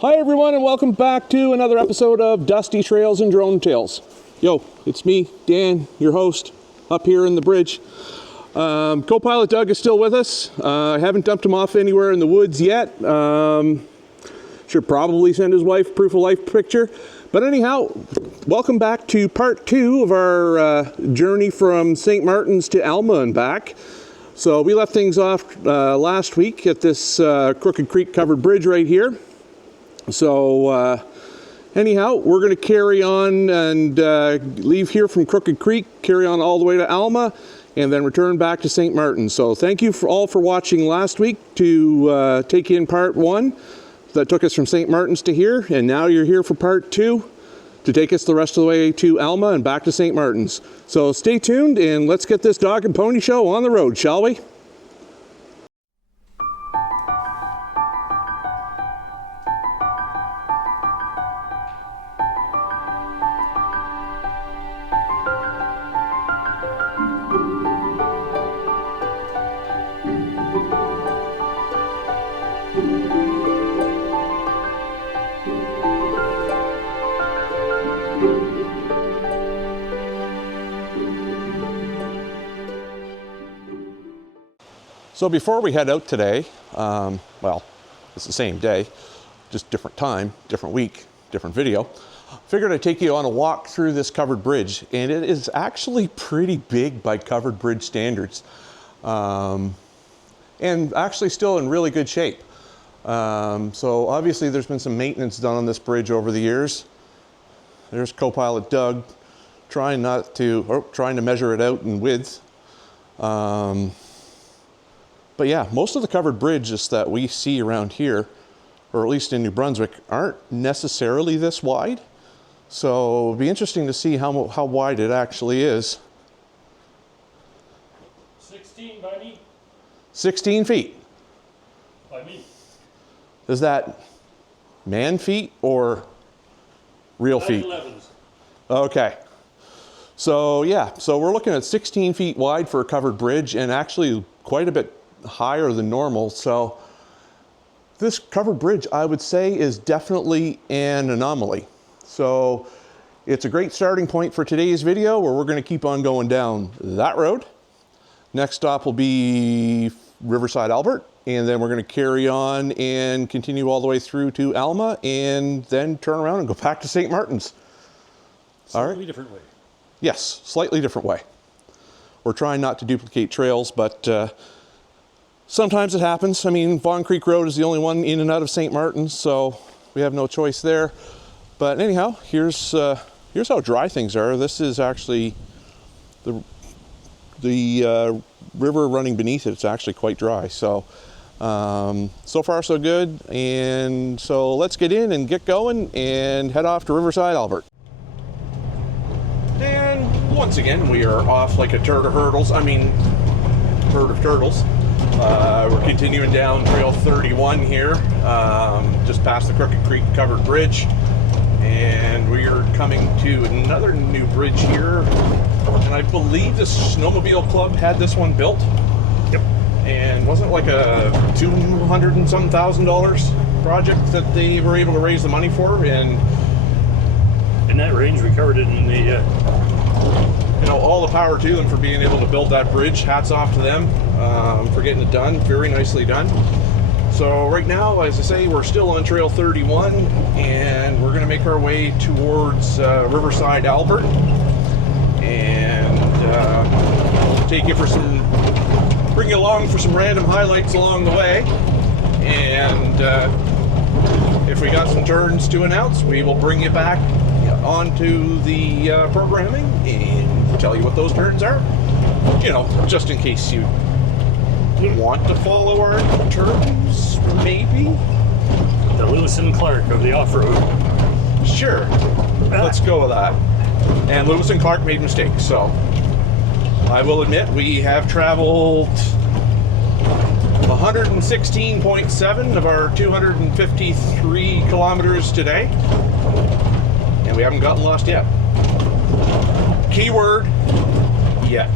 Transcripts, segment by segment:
Hi everyone, and welcome back to another episode of Dusty Trails and Drone Tales. Yo, it's me, Dan, your host, up here in the bridge. Copilot Doug is still with us. I haven't dumped him off anywhere in the woods yet. Should probably send his wife proof of life picture. But anyhow, welcome back to part 2 of our journey from St. Martin's to Alma and back. So we left things off last week at this Crooked Creek covered bridge right here. So anyhow, we're going to carry on and leave here from Crooked Creek, carry on all the way to Alma, and then return back to St. Martin. So thank you all for watching last week to take in part 1 that took us from St. Martin's to here, and now you're here for part 2 to take us the rest of the way to Alma and back to St. Martin's. So stay tuned and let's get this dog and pony show on the road, shall we? So before we head out today, well, it's the same day, just different time, different week, different video. Figured I'd take you on a walk through this covered bridge, and it is actually pretty big by covered bridge standards, and actually still in really good shape. So obviously there's been some maintenance done on this bridge over the years. There's Copilot Doug trying to measure it out in width. But yeah, most of the covered bridges that we see around here, or at least in New Brunswick, aren't necessarily this wide. So it'll be interesting to see how wide it actually is. 16 by me. 16 feet. By me. Is that man feet or real feet? 11s. Okay. So yeah, so we're looking at 16 feet wide for a covered bridge, and actually quite a bit higher than normal. So this covered bridge, I would say, is definitely an anomaly. So it's a great starting point for today's video, where we're going to keep on going down that road. Next stop will be Riverside, Albert, and then we're going to carry on and continue all the way through to Alma, and then turn around and go back to St. Martin's. Slightly different way. Yes, slightly different way. We're trying not to duplicate trails, but sometimes it happens. I mean, Vaughan Creek Road is the only one in and out of St. Martin's, so we have no choice there. But anyhow, here's how dry things are. This is actually the river running beneath it. It's actually quite dry. So so far so good. And so let's get in and get going and head off to Riverside, Albert. And once again, we are off like a herd of turtles. We're continuing down Trail 31 here, just past the Crooked Creek covered bridge, and we are coming to another new bridge here, and I believe the Snowmobile Club had this one built. Yep. And wasn't it like a $200 and some $1,000 project that they were able to raise the money for? And in that range, we covered it in the all the power to them for being able to build that bridge. Hats off to them for getting it done. Very nicely done. So right now, as I say, we're still on Trail 31, and we're going to make our way towards Riverside, Albert, and bring you along for some random highlights along the way. And if we got some turns to announce, we will bring you back onto the programming and tell you what those turns are, just in case you want to follow our turns, maybe. The Lewis and Clark of the off-road. Sure, let's go with that. And Lewis and Clark made mistakes, so I will admit we have traveled 116.7 of our 253 kilometers today, and we haven't gotten lost yet. Keyword, yet.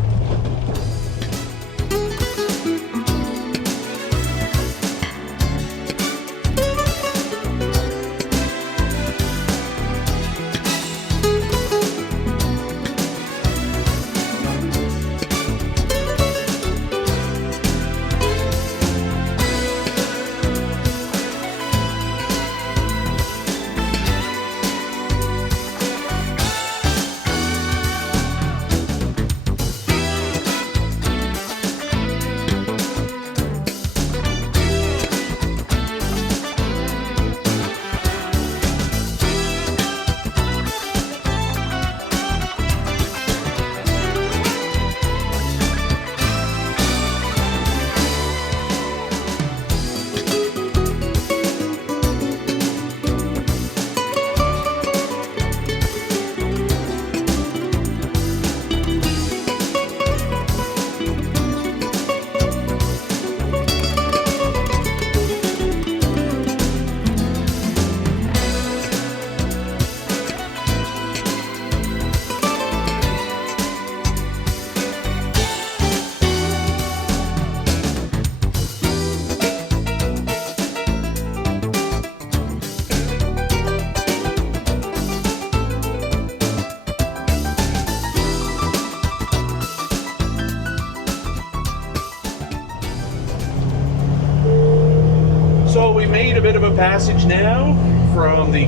made a bit of a passage now from the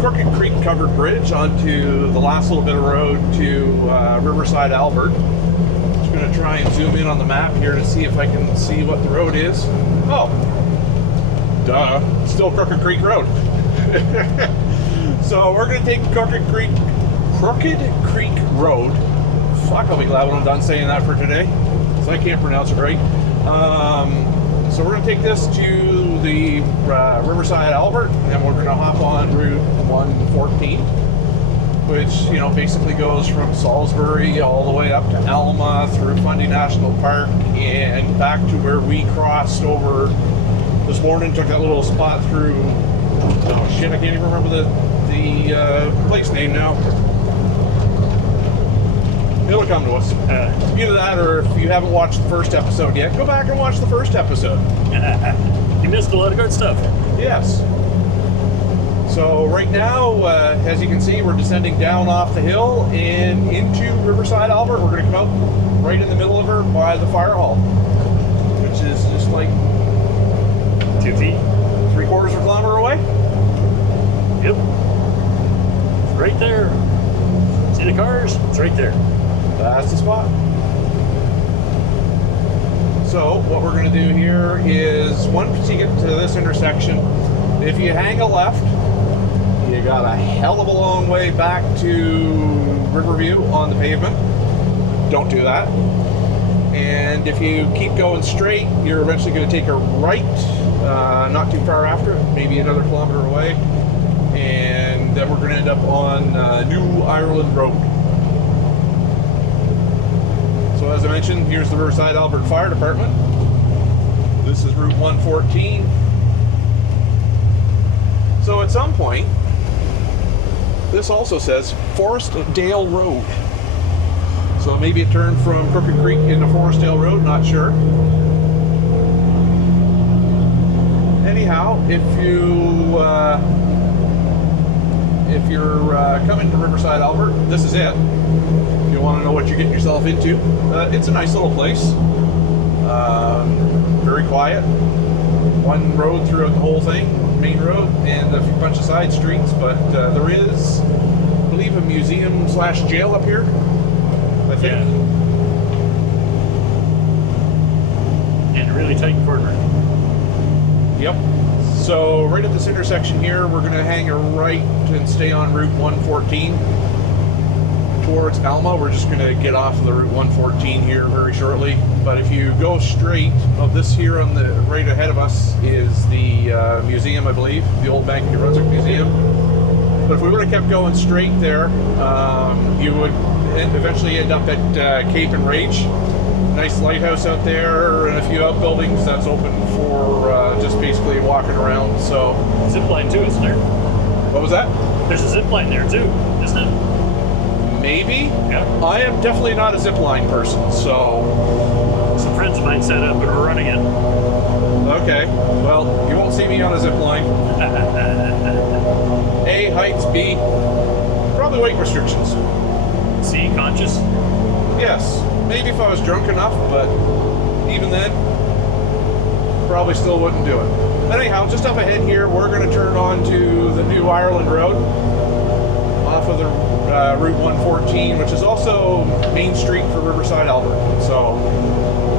Crooked Creek covered bridge onto the last little bit of road to Riverside, Albert. Just going to try and zoom in on the map here to see if I can see what the road is. Oh, duh, still Crooked Creek Road. So we're going to take Crooked Creek Road. Fuck, I'll be glad when I'm done saying that for today, because I can't pronounce it right. So we're going to take this to the Riverside, Albert, and we're going to hop on Route 114, which, you know, basically goes from Salisbury all the way up to Alma through Fundy National Park and back to where we crossed over this morning. Took that little spot through, oh shit, I can't even remember the place name now. It'll come to us. Either that, or if you haven't watched the first episode yet, go back and watch the first episode. You missed a lot of good stuff. Yes. So right now, as you can see, we're descending down off the hill and into Riverside, Albert. We're going to come out right in the middle of her by the fire hall, which is just like 2 feet. 3/4 of a kilometer away. Yep. It's right there. See the cars? It's right there. That's the spot. So what we're going to do here is, once you get to this intersection, if you hang a left, you got a hell of a long way back to Riverview on the pavement. Don't do that. And if you keep going straight, you're eventually going to take a right, not too far after, maybe another kilometer away, and then we're going to end up on New Ireland Road. So as I mentioned, here's the Riverside Albert Fire Department. This is Route 114. So at some point, this also says Forestdale Road. So maybe it turned from Crooked Creek into Forestdale Road, not sure. Anyhow, if you're coming to Riverside, Albert, this is it. If you want to know what you're getting yourself into, it's a nice little place. Very quiet. One road throughout the whole thing, main road, and a bunch of side streets. But there is, I believe, a museum/jail up here, I think. Yeah. And a really tight corner. Yep. So right at this intersection here, we're going to hang a right and stay on Route 114 towards Alma. We're just going to get off of the Route 114 here very shortly. But if you go straight, this here on the right ahead of us is the museum, I believe, the old Bank of New Brunswick Museum. But if we would have kept going straight there, you would eventually end up at Cape and Rage. Nice lighthouse out there and a few outbuildings that's open for just basically walking around. So Zip line too, isn't there? what was that? There's a zip line there too, isn't it? Maybe. Yeah. I am definitely not a zip line person, so Some friends of mine set up and we're running it. okay. Well, you won't see me on a zip line. A, heights. B, probably weight restrictions. C, conscious? Yes, maybe if I was drunk enough, but even then, probably still wouldn't do it. But anyhow, just up ahead here, we're going to turn on to the New Ireland Road off of the Route 114, which is also Main Street for Riverside, Albert. So,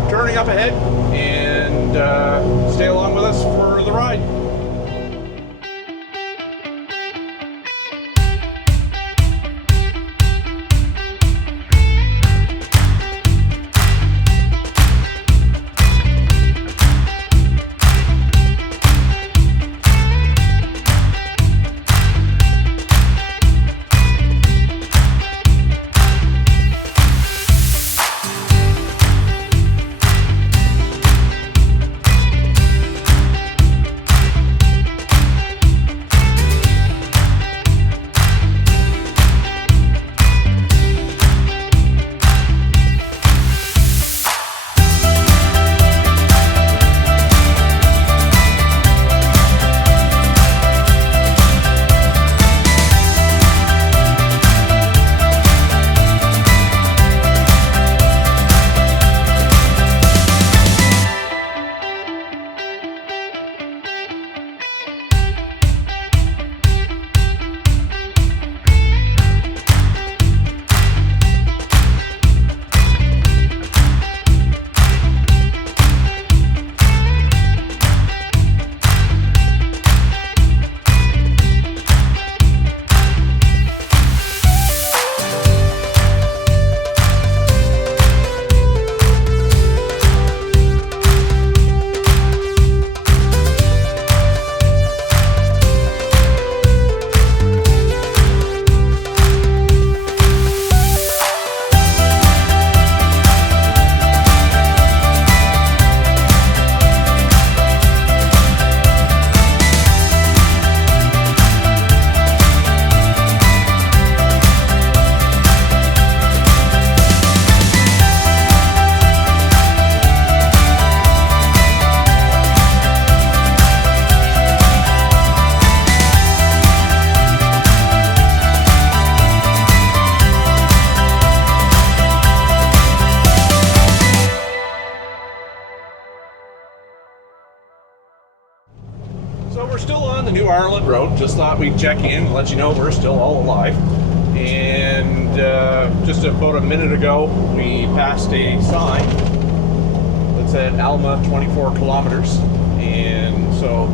turning up ahead, and stay along with us for the ride. on the New Ireland Road. Just thought we'd check in and let you know we're still all alive. And just about a minute ago, we passed a sign that said Alma 24 kilometers. And so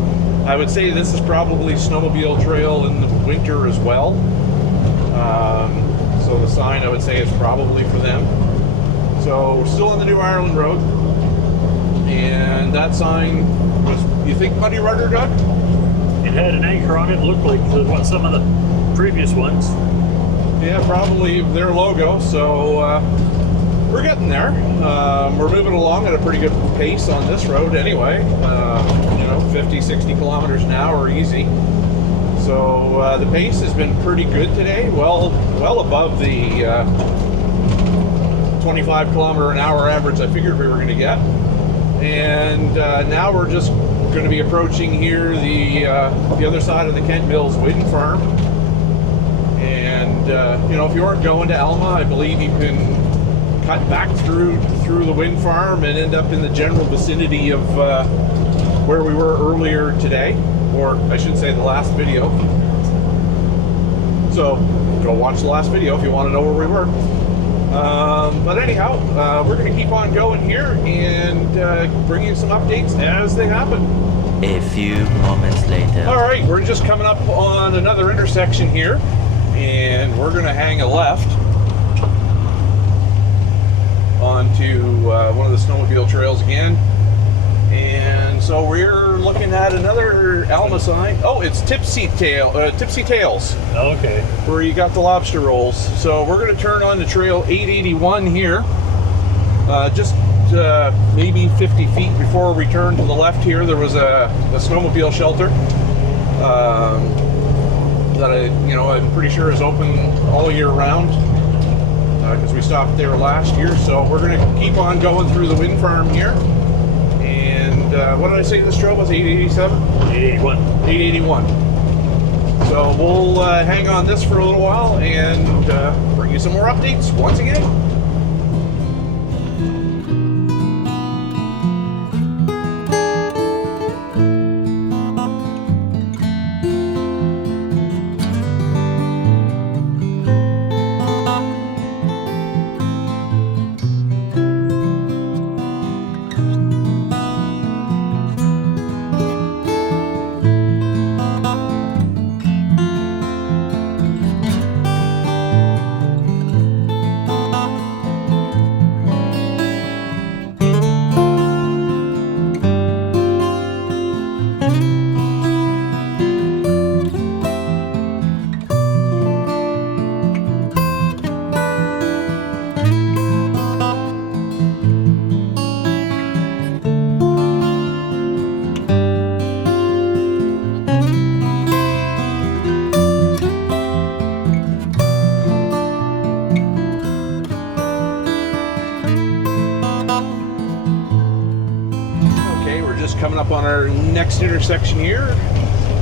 I would say this is probably snowmobile trail in the winter as well. So the sign, I would say, is probably for them. So we're still on the New Ireland Road. And that sign was, you think Muddy Rudder, Doug? It had an anchor on it. It looked like some of the previous ones. Yeah, probably their logo. So we're getting there. We're moving along at a pretty good pace on this road anyway. 50, 60 kilometers an hour easy. So the pace has been pretty good today. Well above the 25 kilometer an hour average I figured we were going to get. And now we're just going to be approaching here the other side of the Kent Mills wind farm. And if you aren't going to Alma, I believe you can cut back through the wind farm and end up in the general vicinity of where we were earlier today, or I should say the last video. So go watch the last video if you want to know where we were. But anyhow, we're going to keep on going here and bring you some updates as they happen. A few moments later. All right, we're just coming up on another intersection here, and we're going to hang a left onto one of the snowmobile trails again. And so we're looking at another Alma sign. Oh, it's Tipsy Tails. Okay. Where you got the lobster rolls. So we're going to turn on to trail 881 here. Just maybe 50 feet before we turn to the left here, there was a snowmobile shelter that I'm pretty sure is open all year round because we stopped there last year. So we're going to keep on going through the wind farm here. And what did I say this trail was? 887? 881. 881. So we'll hang on this for a little while and bring you some more updates once again. Coming up on our next intersection here,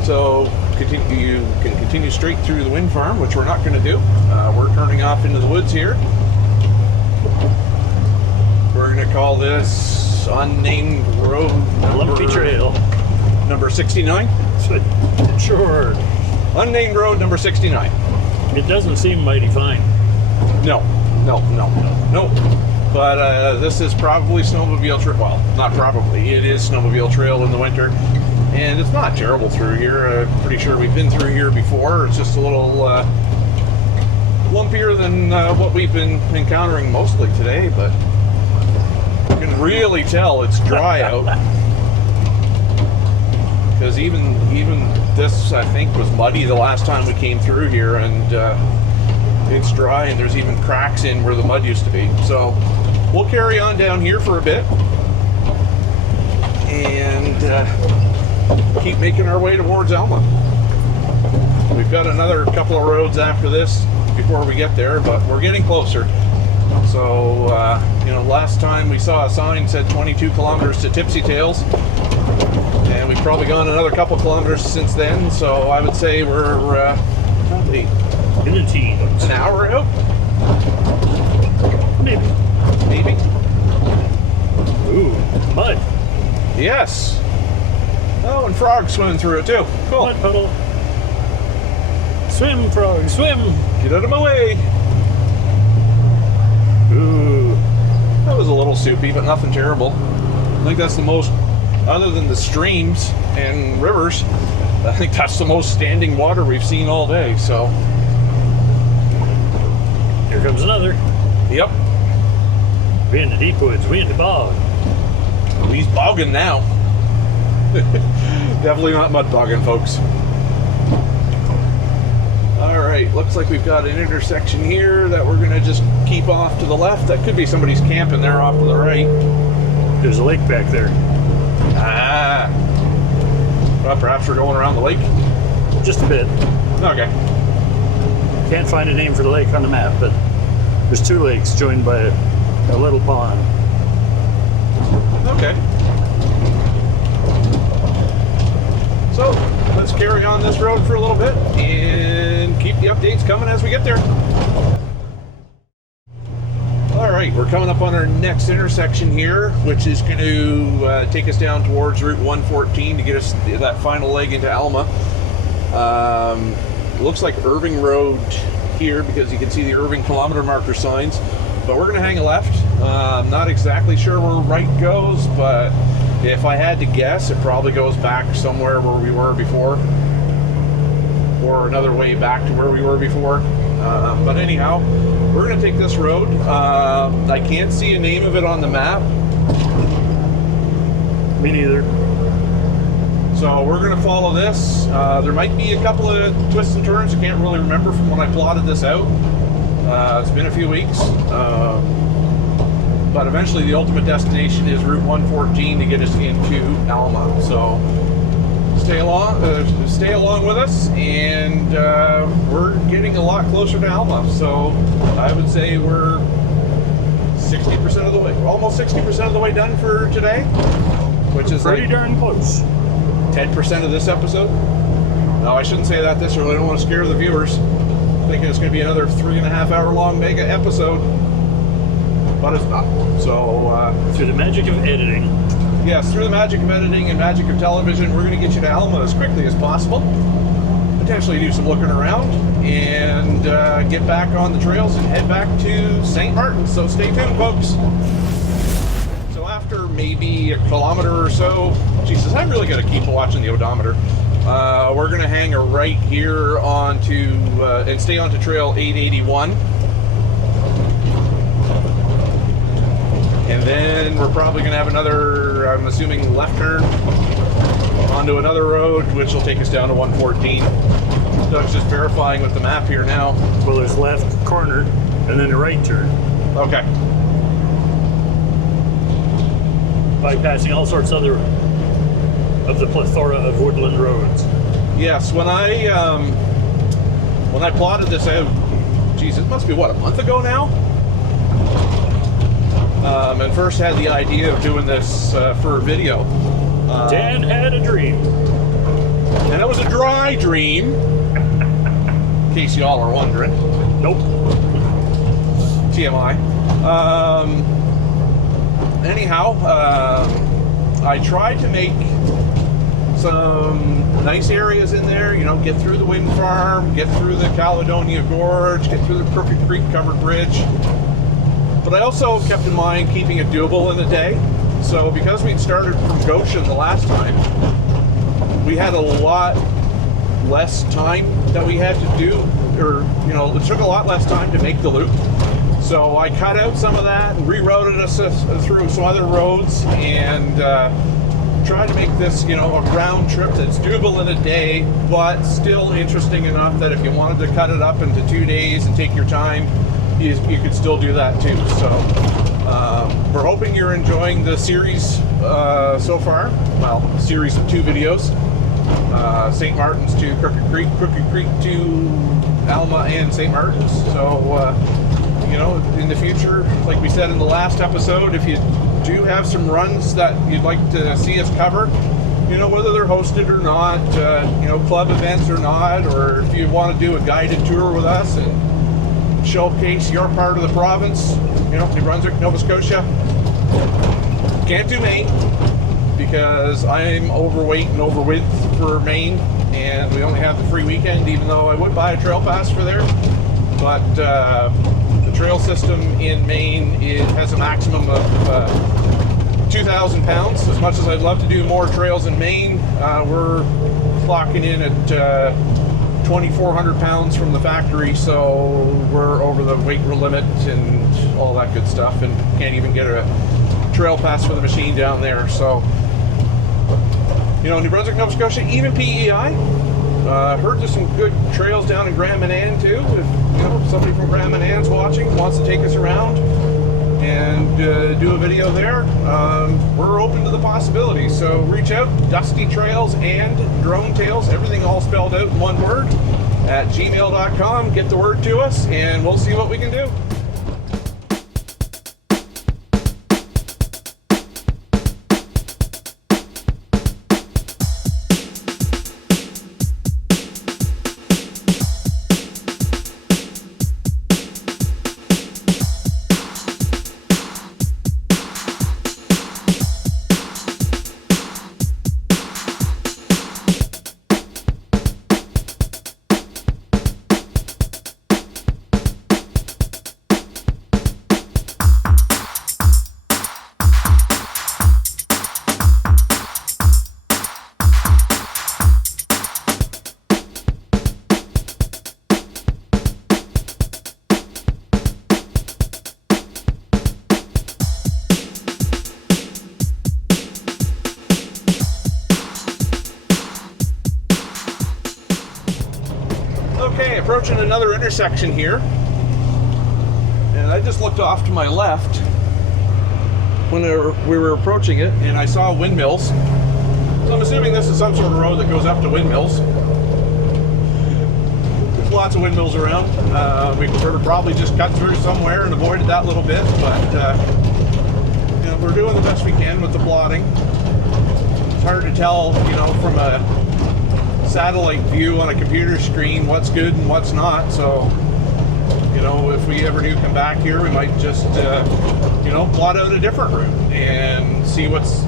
so you can continue straight through the wind farm, which we're not going to do. We're turning off into the woods here. We're going to call this unnamed road Lumpy Trail. Number 69. Sure. Unnamed road number 69. It doesn't seem mighty fine. No. But this is probably snowmobile trail. Well, not probably. It is snowmobile trail in the winter, and it's not terrible through here. I'm pretty sure we've been through here before. It's just a little lumpier than what we've been encountering mostly today. But you can really tell it's dry out because even this, I think, was muddy the last time we came through here, and it's dry, and there's even cracks in where the mud used to be. So we'll carry on down here for a bit and keep making our way towards Alma. We've got another couple of roads after this before we get there, but we're getting closer. So last time we saw a sign said 22 kilometers to Tipsy Tails, and we've probably gone another couple kilometers since then. So I would say we're probably in the teens. An hour out? Maybe. Maybe. Ooh, mud. Yes. Oh, and frogs swimming through it too. Cool. Mud puddle. Swim, frog, swim. Get out of my way. Ooh. That was a little soupy, but nothing terrible. I think that's the most, other than the streams and rivers, I think that's the most standing water we've seen all day, so. Here comes another. Yep. We in the deep woods, we in the bog. He's bogging now. Definitely not mud bogging, folks. All right, looks like we've got an intersection here that we're gonna just keep off to the left. That could be somebody's camping there off to the right. There's a lake back there. Ah. Well, perhaps we're going around the lake. Just a bit. Okay. Can't find a name for the lake on the map, but there's two lakes joined by a little pond. Okay. So let's carry on this road for a little bit and keep the updates coming as we get there. All right, we're coming up on our next intersection here, which is going to take us down towards Route 114 to get us that final leg into Alma. Looks like Irving Road here because you can see the Irving kilometer marker signs, but we're going to hang a left. I'm not exactly sure where right goes, but if I had to guess, it probably goes back somewhere where we were before, or another way back to where we were before. But anyhow, we're going to take this road. I can't see a name of it on the map. Me neither. So we're going to follow this. There might be a couple of twists and turns. I can't really remember from when I plotted this out. It's been a few weeks. But eventually the ultimate destination is Route 114 to get us into Alma. So stay along with us, and we're getting a lot closer to Alma. So I would say we're 60% of the way, almost 60% of the way done for today, which is Pretty like darn close. 10% of this episode. No, I shouldn't say that this early. I don't want to scare the viewers, thinking it's going to be another 3.5 hour long mega episode. But it's not. So Through the magic of editing. yes, through the magic of editing and magic of television, we're going to get you to Alma as quickly as possible. Potentially do some looking around and get back on the trails and head back to St. Martin's. So stay tuned, folks. So after maybe a kilometer or so, Jesus, I'm really going to keep watching the odometer. We're going to hang a right here onto and stay onto trail 881. And then we're probably going to have another, I'm assuming, left turn onto another road, which will take us down to 114. Doug's just verifying with the map here now. Well, there's left corner and then a right turn. Okay. Bypassing all sorts of the plethora of woodland roads. Yes, when I plotted this out, geez, it must be, what, a month ago now? And first had the idea of doing this for a video. Dan had a dream. And it was a dry dream, in case y'all are wondering. Nope. TMI. Anyhow, I tried to make some nice areas in there, you know, get through the wind farm, get through the Caledonia Gorge, get through the Crooked Creek covered bridge. But I also kept in mind keeping it doable in a day. So because we'd started from Goshen the last time, we had a lot less time that we had to do, or, you know, it took a lot less time to make the loop. So I cut out some of that and rerouted us through some other roads and tried to make this, you know, a round trip that's doable in a day, but still interesting enough that if you wanted to cut it up into 2 days and take your time, you could still do that too. So we're hoping you're enjoying the series so far. Well, a series of 2 videos. St. Martin's to Crooked Creek to Alma and St. Martin's. So, you know, in the future, like we said in the last episode, if you do have some runs that you'd like to see us cover, you know, whether they're hosted or not, you know, club events or not, or if you want to do a guided tour with us and showcase your part of the province, you know, New Brunswick, Nova Scotia. Can't do Maine. because I'm overweight and over width for Maine, and we only have the free weekend, even though I would buy a trail pass for there. But the trail system in Maine has a maximum of 2,000 pounds. As much as I'd love to do more trails in Maine, we're clocking in at 2,400 pounds from the factory, so we're over the weight limit and all that good stuff, and can't even get a trail pass for the machine down there. So, you know, New Brunswick, Nova Scotia, even PEI. Heard there's some good trails down in Grand Manan too. If you know somebody from Grand Manan's watching, wants to take us around and do a video there, we're open to the possibilities. So reach out, Dusty Trails and Drone Tales, everything all spelled out in one word, at gmail.com. Get the word to us and we'll see what we can do. Okay, approaching another intersection here, and I just looked off to my left when we were approaching it, and I saw windmills. So I'm assuming this is some sort of road that goes up to windmills. There's lots of windmills around. We could have probably just cut through somewhere and avoided that little bit, but you know, we're doing the best we can with the plotting. It's hard to tell, you know, from a satellite view on a computer screen what's good and what's not. So, you know, if we ever do come back here, we might just you know, plot out a different route and see what's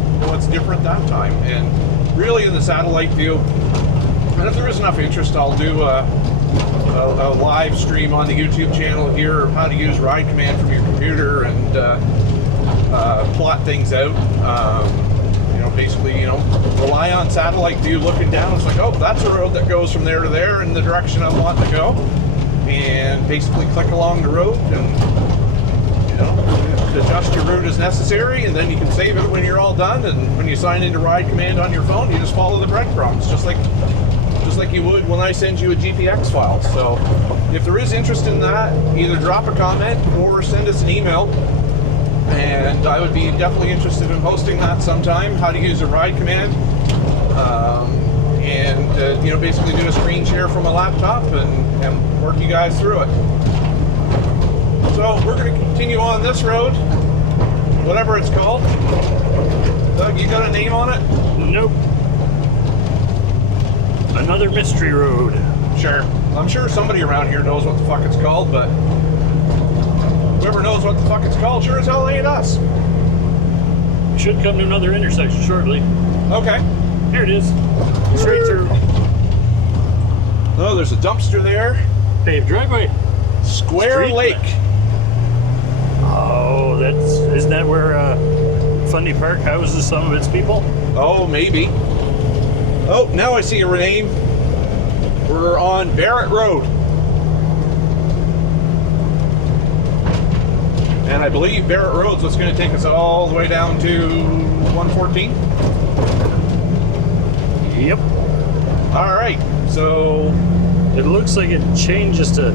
different that time. And really in the satellite view, and if there is enough interest, I'll do a live stream on the YouTube channel here of how to use Ride Command from your computer and plot things out. You know, basically, you know, rely on satellite view looking down. It's like, oh, that's a road that goes from there to there in the direction I want to go, and basically click along the road and, you know, adjust your route as necessary, and then you can save it when you're all done. And when you sign into Ride Command on your phone, you just follow the breadcrumbs, just like you would when I send you a GPX file. So if there is interest in that, either drop a comment or send us an email. And I would be definitely interested in hosting that sometime, how to use a Ride Command, and you know, basically do a screen share from a laptop and work you guys through it. So we're going to continue on this road, whatever it's called. Doug, you got a name on it? Nope. Another mystery road. Sure. I'm sure somebody around here knows what the fuck it's called, but whoever knows what the fuck it's called sure as hell ain't us. Should come to another intersection shortly. Okay. Here it is. Straight through. Oh, there's a dumpster there. Paved driveway. Square Street Lake. Oh, isn't that where Fundy Park houses some of its people? Oh, maybe. Oh, now I see a name. We're on Barrett Road. And I believe Barrett Road's what's going to take us all the way down to 114. Yep. All right, so it looks like it changes to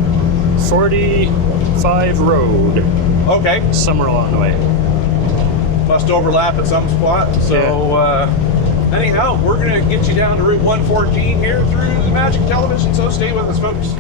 45 Road. Okay. Somewhere along the way. Must overlap at some spot. So anyhow, we're going to get you down to Route 114 here through the Magic Television, so stay with us, folks.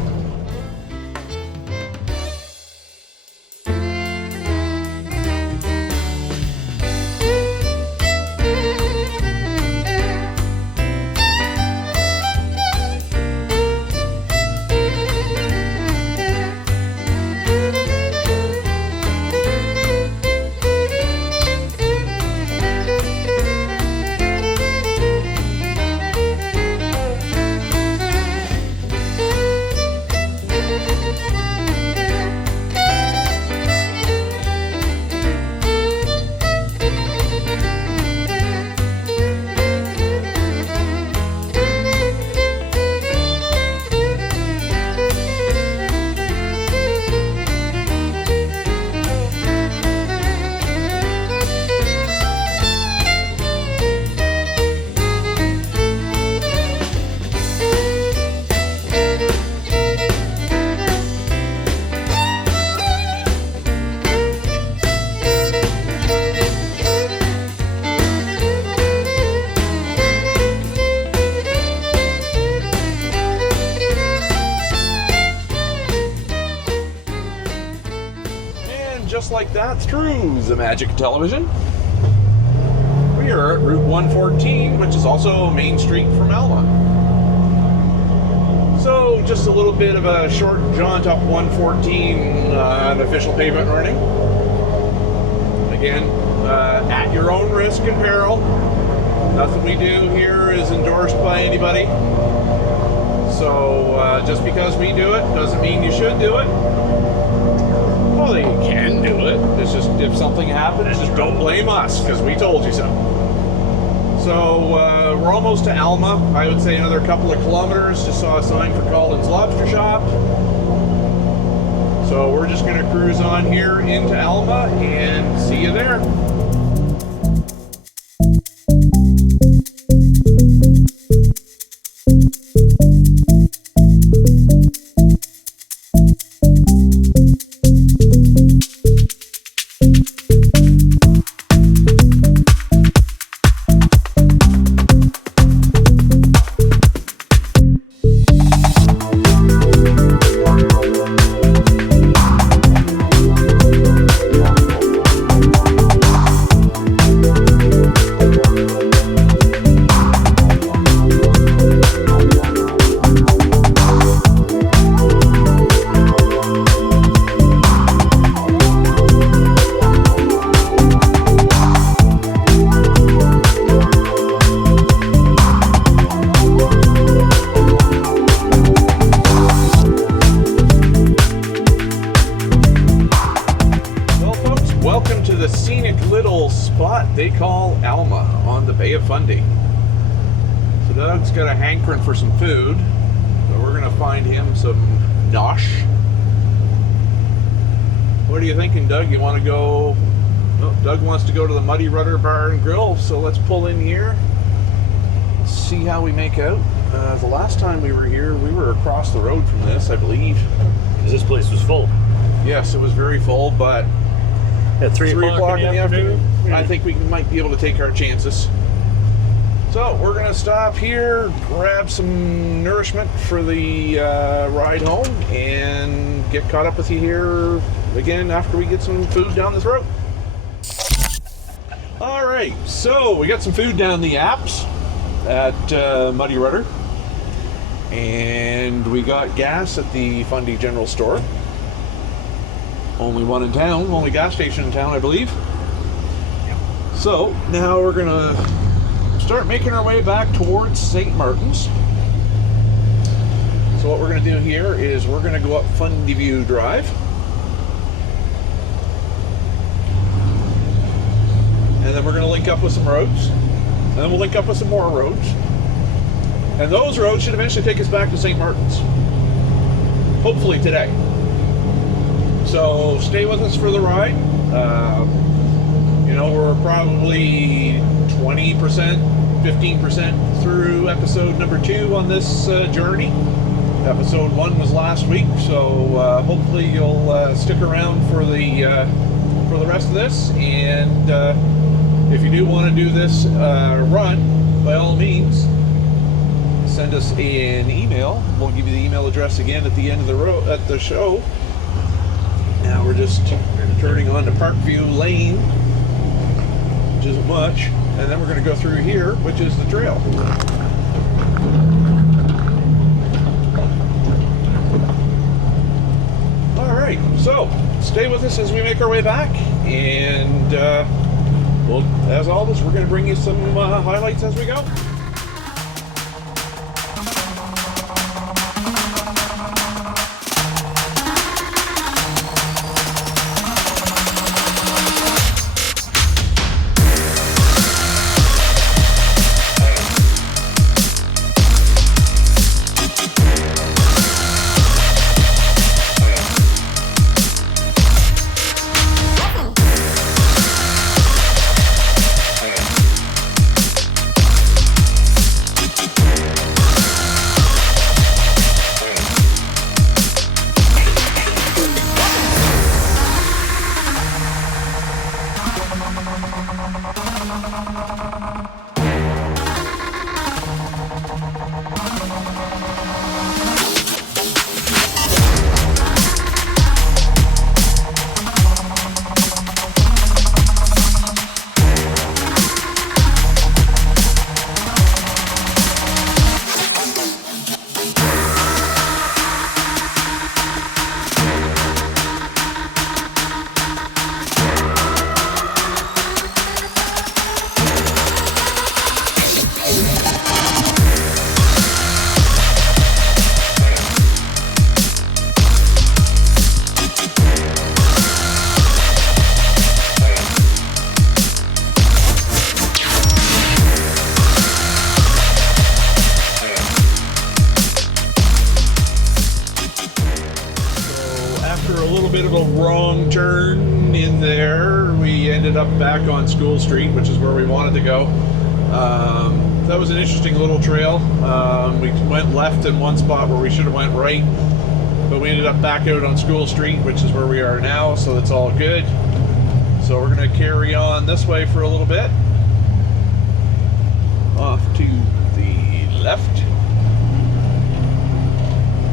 like that through the magic of television. We are at Route 114, which is also Main Street from Alma. So just a little bit of a short jaunt up 114, an official pavement running. Again, at your own risk and peril. Nothing we do here is endorsed by anybody. So just because we do it doesn't mean you should do it. Well, you can do it. It's just if something happens, just don't blame us because we told you so. So we're almost to Alma. I would say another couple of kilometers. Just saw a sign for Colin's Lobster Shop. So we're just going to cruise on here into Alma and see you there. They call Alma on the Bay of Fundy. So Doug's got a hankering for some food, so we're gonna find him some nosh. What are you thinking, Doug? You want to go? Oh, Doug wants to go to the Muddy Rudder Bar and Grill, so let's pull in here. See how we make out. The last time we were here, we were across the road from this, I believe. This place was full. Yes, it was very full, but at 3 o'clock in the afternoon, I think we might be able to take our chances. So we're going to stop here, grab some nourishment for the ride home, and get caught up with you here again after we get some food down the throat. All right, so we got some food down the apps at Muddy Rudder, and we got gas at the Fundy General Store. Only one in town, only gas station in town, I believe. So now we're gonna start making our way back towards St. Martin's. So what we're gonna do here is we're gonna go up Fundy View Drive. And then we're gonna link up with some roads. And then we'll link up with some more roads. And those roads should eventually take us back to St. Martin's. Hopefully today. So stay with us for the ride. You know, we're probably 20%, 15% through episode number 2 on this journey. Episode 1 was last week, so hopefully you'll stick around for the rest of this. And if you do want to do this run, by all means, send us an email. We'll give you the email address again at the end of the show. Now we're just turning on to Parkview Lane, which isn't much, and then we're going to go through here, which is the trail. All right, so stay with us as we make our way back, and well, as always, we're going to bring you some highlights as we go. bit of a wrong turn in there. We ended up back on School Street, which is where we wanted to go. That was an interesting little trail. We went left in one spot where we should have went right, but we ended up back out on School Street, which is where we are now, so that's all good. So we're going to carry on this way for a little bit. Off to the left.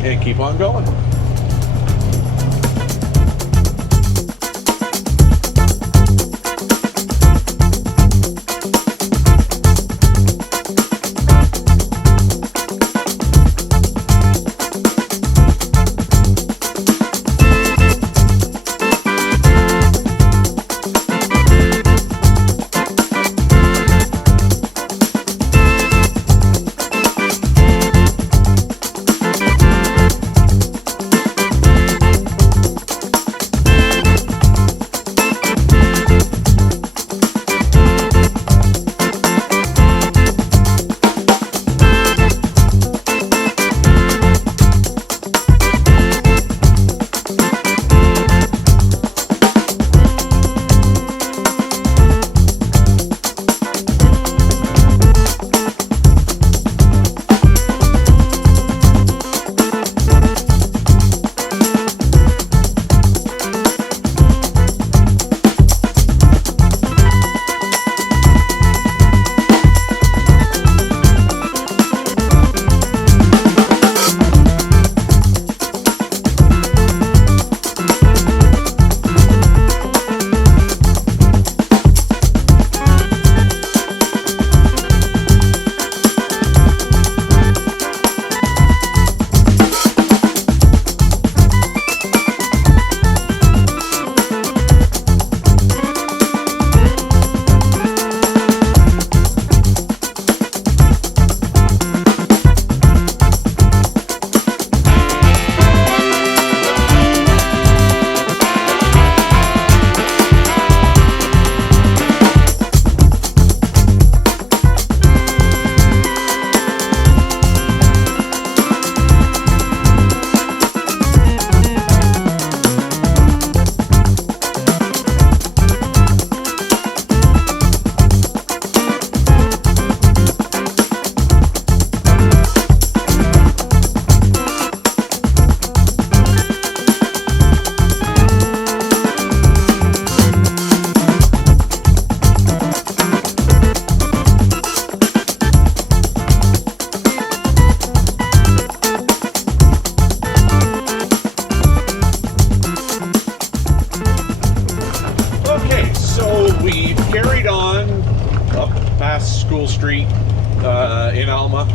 And keep on going. School Street in Alma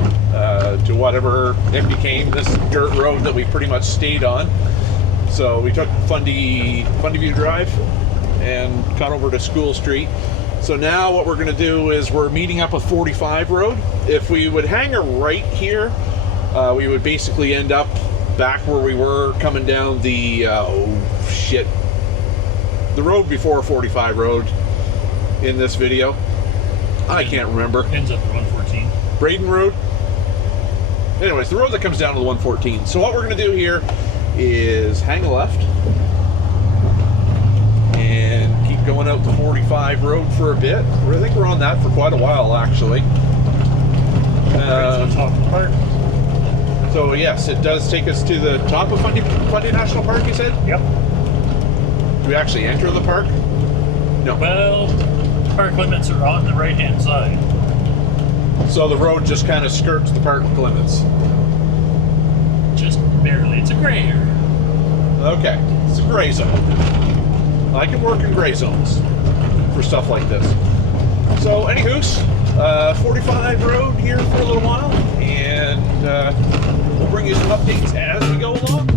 to whatever it became, this dirt road that we pretty much stayed on. So we took Fundy View Drive and cut over to School Street. So now what we're going to do is we're meeting up with 45 Road. If we would hang a right here, we would basically end up back where we were coming down the, the road before 45 Road in this video. I can't remember. Ends up at 114. Braden Road? Anyways, the road that comes down to the 114. So what we're going to do here is hang a left and keep going out to 45 Road for a bit. I think we're on that for quite a while, actually. Right to the top of the park. So yes, it does take us to the top of Fundy National Park, you said? Yep. Do we actually enter the park? No. Well, park limits are on the right-hand side. So the road just kind of skirts the park limits. Just barely. It's a gray area. Okay, it's a gray zone. I can work in gray zones for stuff like this. So, anywhoos, 45 Road here for a little while, and we'll bring you some updates as we go along.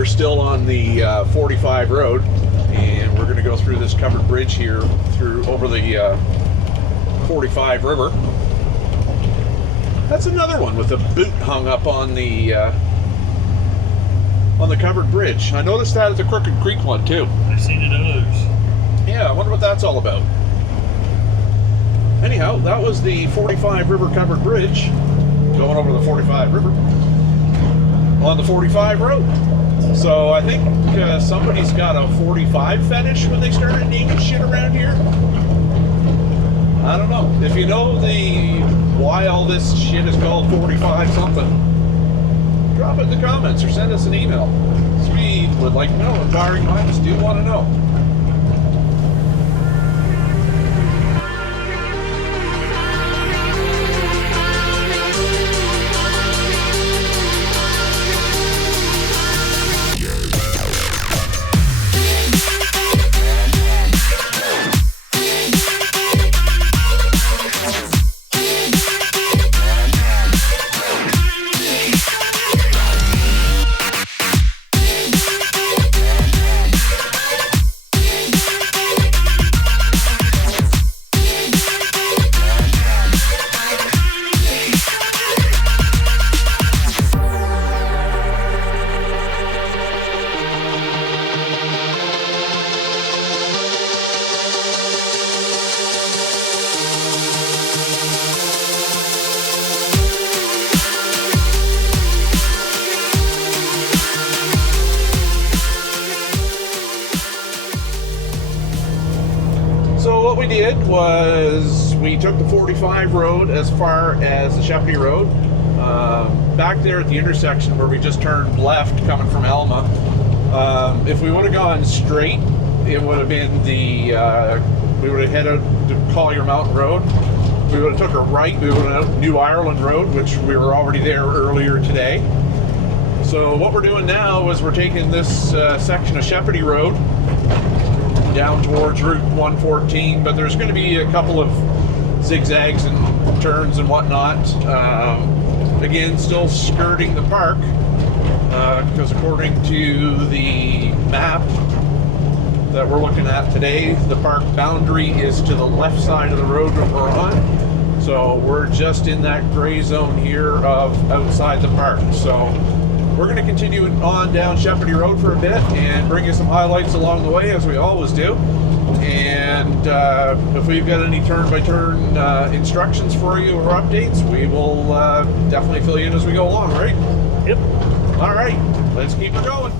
we're still on the 45 road, and we're going to go through this covered bridge here over the 45 river. That's another one with a boot hung up on the covered bridge. I noticed that at the Crooked Creek one too. I've seen it at others. Yeah, I wonder what that's all about. Anyhow, that was the 45 river covered bridge going over the 45 river on the 45 road. So I think somebody's got a 45 fetish when they started naming shit around here. I don't know. If you know why all this shit is called 45 something, drop it in the comments or send us an email. We would like to know. Inquiring minds do want to know. What we did was we took the 45 road as far as the Shepherdie Road. Back there at the intersection where we just turned left coming from Alma. If we would have gone straight, it would have been we would have headed to Collier Mountain Road. We would have took a right, we would have New Ireland Road, which we were already there earlier today. So what we're doing now is we're taking this section of Shepherdie Road down towards Route 114, but there's going to be a couple of zigzags and turns and whatnot. Again, still skirting the park, because according to the map that we're looking at today, the park boundary is to the left side of the road that we're on. So we're just in that gray zone here of outside the park. So we're going to continue on down Shepherdie Road for a bit and bring you some highlights along the way, as we always do. And if we've got any turn-by-turn instructions for you or updates, we will definitely fill you in as we go along, right? Yep. All right, let's keep it going.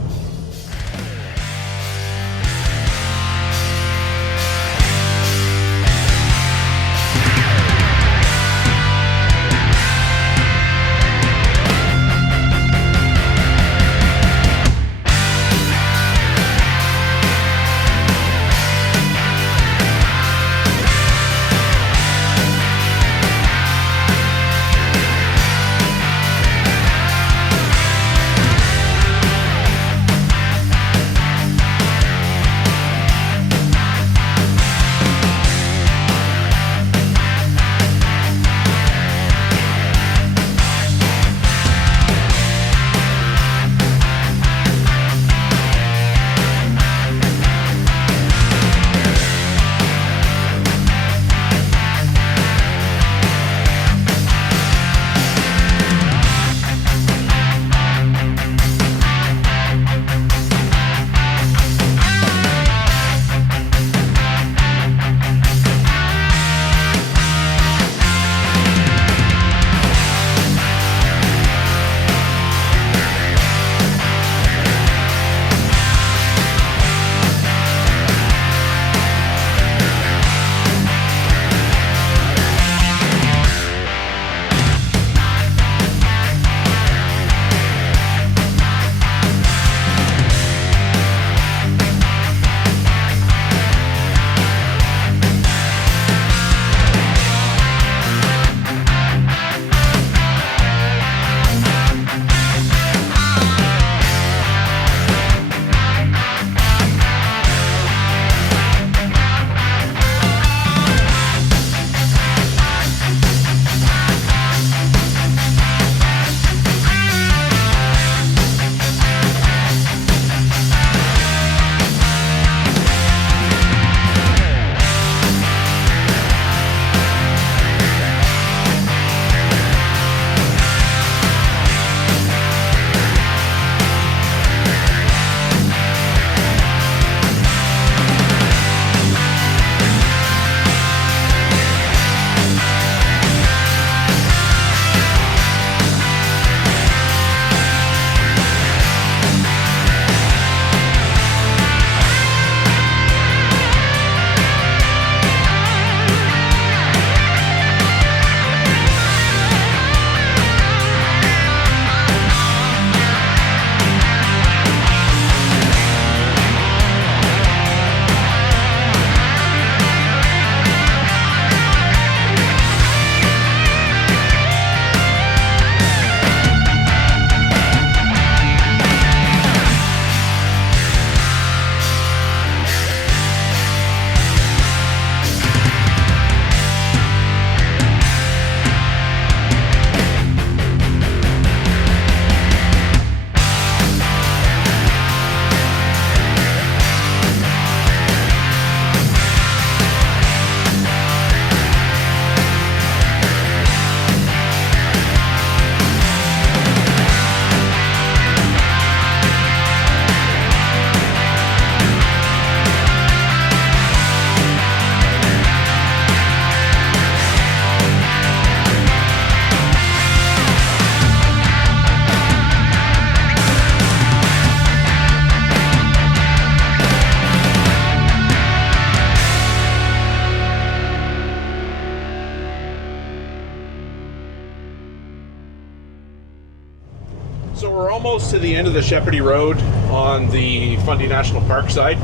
close to the end of the Shepardy Road on the Fundy National Park side.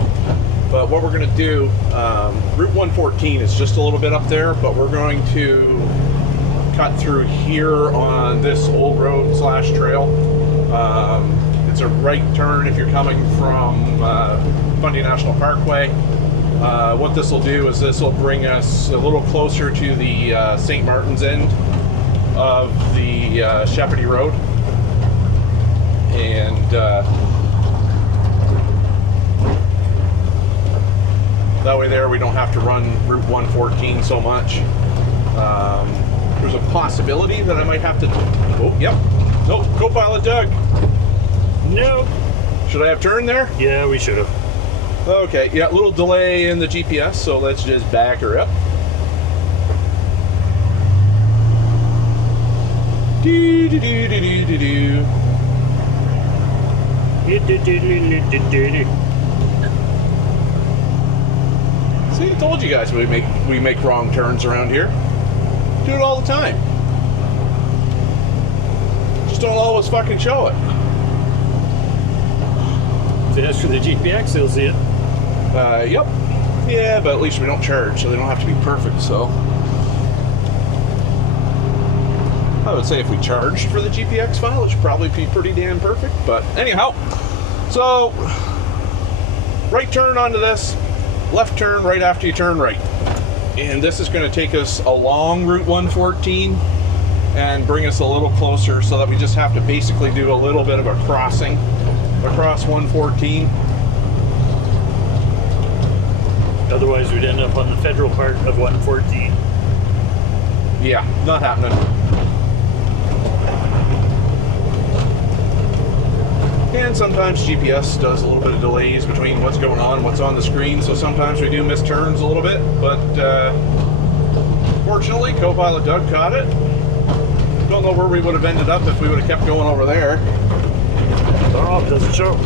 But what we're going to do, Route 114 is just a little bit up there, but we're going to cut through here on this old road slash trail. It's a right turn if you're coming from Fundy National Parkway. What this will do is this will bring us a little closer to the St. Martin's end of the Shepardy Road. And that way there we don't have to run Route 114 so much. There's a possibility that I might have to... Oh, yep. Nope, Copilot Doug. No. Should I have turned there? Yeah, we should have. Okay, yeah, a little delay in the GPS, so let's just back her up. Do do do do do do do. See, I told you guys we make wrong turns around here. Do it all the time. Just don't always fucking show it. If it asks for the GPX, they'll see it. Yep. Yeah, but at least we don't charge, so they don't have to be perfect, so. I would say if we charged for the GPX file, it should probably be pretty damn perfect, but anyhow. So, right turn onto this, left turn right after you turn right. And this is going to take us along Route 114 and bring us a little closer so that we just have to basically do a little bit of a crossing across 114. Otherwise, we'd end up on the federal part of 114. Yeah, not happening. And sometimes GPS does a little bit of delays between what's going on and what's on the screen, so sometimes we do miss turns a little bit, but fortunately, Copilot Doug caught it. Don't know where we would have ended up if we would have kept going over there. Oh, it doesn't show.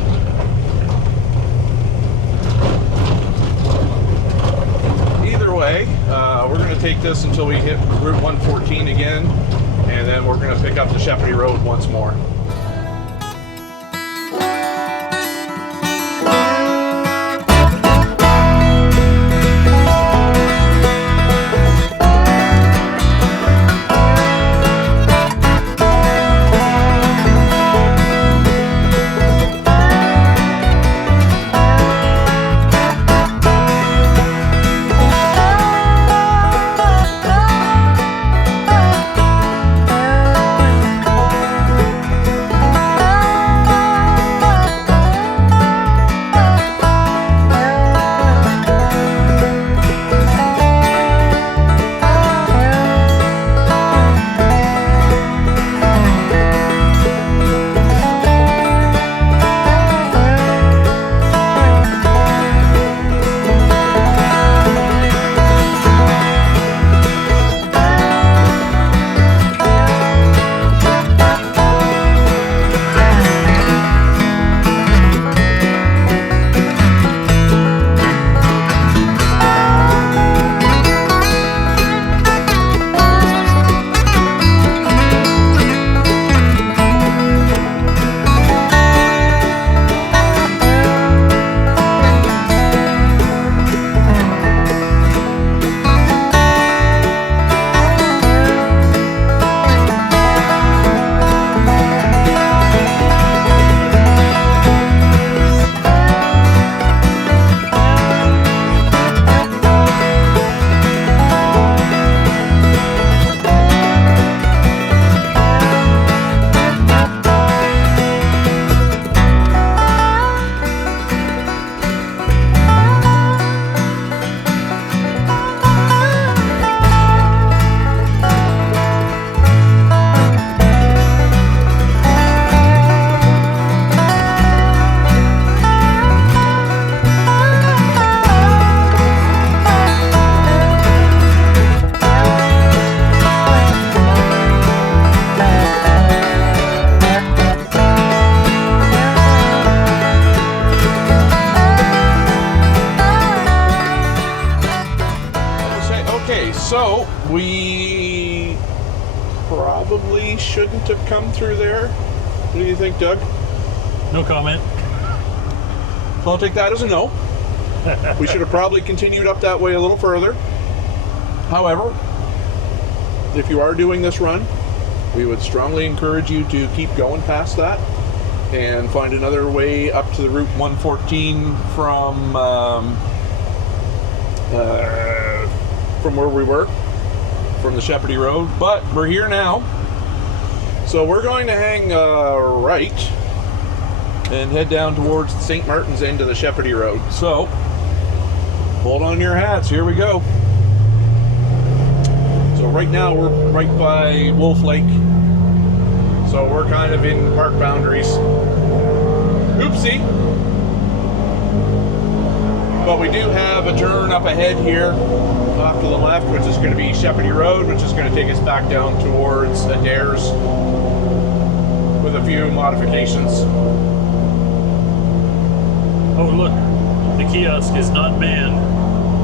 Either way, we're going to take this until we hit Route 114 again, and then we're going to pick up the Shepardy Road once more. So, we probably shouldn't have come through there. What do you think, Doug? No comment. So I'll take that as a no. We should have probably continued up that way a little further. However, if you are doing this run, we would strongly encourage you to keep going past that and find another way up to the Route 114 from where we were, from the Shepherdie Road. But we're here now, so we're going to hang right and head down towards the St. Martin's end of the Shepherdie Road. So hold on your hats, here we go. So right now we're right by Wolf Lake, so we're kind of in park boundaries. Oopsie. But we do have a turn up ahead here off to the left, which is going to be Shepherdie Road, which is going to take us back down towards Adair's with a few modifications. Oh look, the kiosk is not manned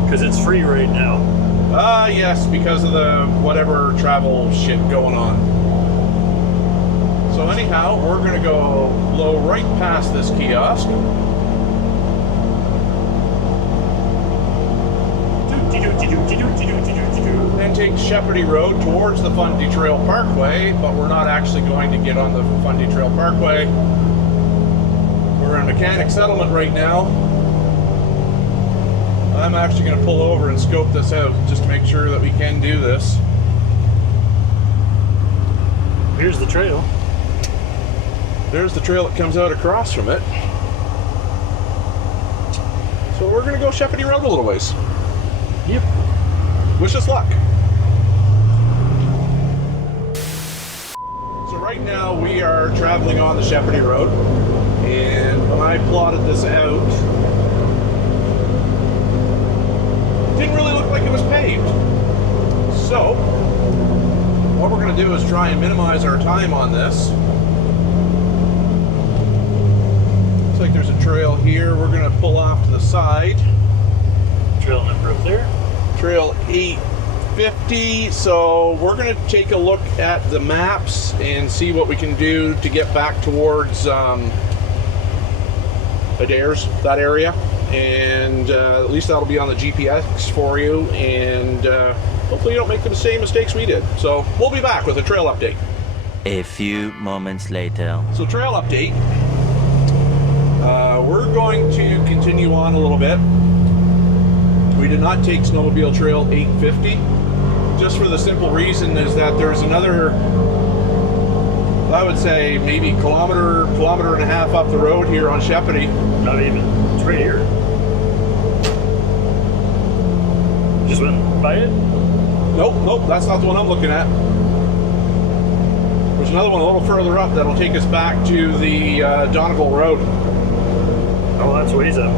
because it's free right now. Yes, because of the whatever travel shit going on. So anyhow, we're going to go blow right past this kiosk. And take Shepherdie Road towards the Fundy Trail Parkway, but we're not actually going to get on the Fundy Trail Parkway. We're in Mechanic Settlement right now. I'm actually going to pull over and scope this out just to make sure that we can do this. Here's the trail. There's the trail that comes out across from it. So we're going to go Shepherdie Road a little ways. Yep. Wish us luck. So right now we are traveling on the Shepherdie Road, and when I plotted this out, it didn't really look like it was paved. So what we're going to do is try and minimize our time on this. Looks like there's a trail here. We're going to pull off to the side. Trail number up there. Trail 850. So we're going to take a look at the maps and see what we can do to get back towards Adair's, that area. And at least that'll be on the GPS for you. And hopefully you don't make the same mistakes we did. So we'll be back with a trail update. A few moments later. So trail update. We're going to continue on a little bit. We did not take Snowmobile Trail 850, just for the simple reason is that there's another, I would say maybe kilometer and a half up the road here on Shepherdie. Not even. It's right here. Just went by it? Nope, that's not the one I'm looking at. There's another one a little further up that'll take us back to the Donegal Road. Oh, that's ways up.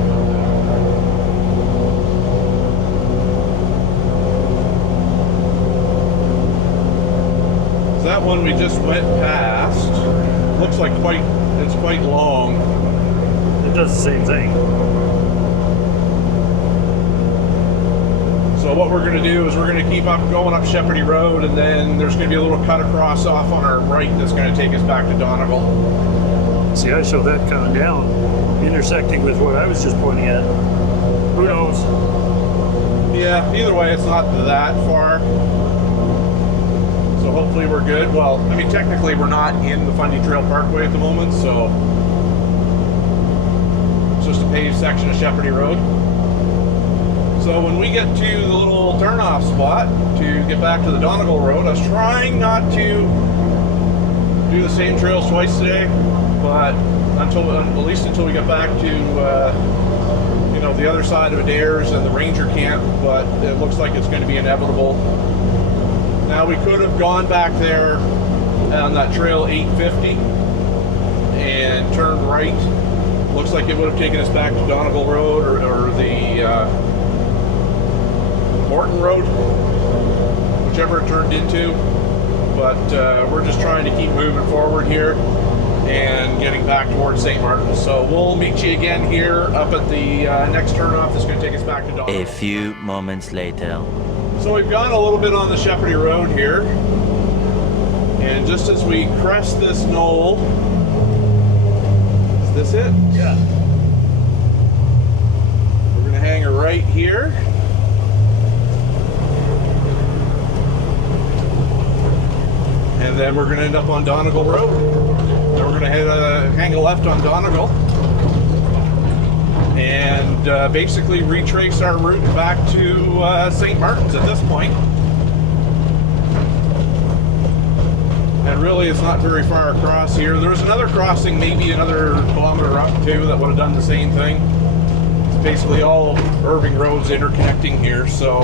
That one we just went past. Looks like it's quite long. It does the same thing. So what we're going to do is we're going to keep going up Shepherdie Road, and then there's going to be a little cut across off on our right that's going to take us back to Donegal. See, I showed that coming down, intersecting with what I was just pointing at. Who knows? Yeah, either way, it's not that far. So hopefully we're good. Well, I mean, technically we're not in the Fundy Trail Parkway at the moment, so it's just a paved section of Shepherdie Road. So when we get to the little turnoff spot to get back to the Donegal Road, I was trying not to do the same trails twice today, but at least until we get back to the other side of Adair's and the Ranger camp, but it looks like it's going to be inevitable. Now we could have gone back there on that trail 850 and turned right. Looks like it would have taken us back to Donegal Road or the Morton Road, whichever it turned into. But we're just trying to keep moving forward here and getting back towards St. Martin's. So we'll meet you again here up at the next turnoff that's going to take us back to Donegal. A few moments later. So we've gone a little bit on the Shepherdie Road here, and just as we crest this knoll, this it? Yeah. We're gonna hang her right here. And then we're gonna end up on Donegal Road. Then we're gonna hang a left on Donegal. And basically retrace our route back to St. Martin's at this point. And really it's not very far across here. There's another crossing, maybe another kilometer up too, that would have done the same thing. It's basically all Irving roads interconnecting here, so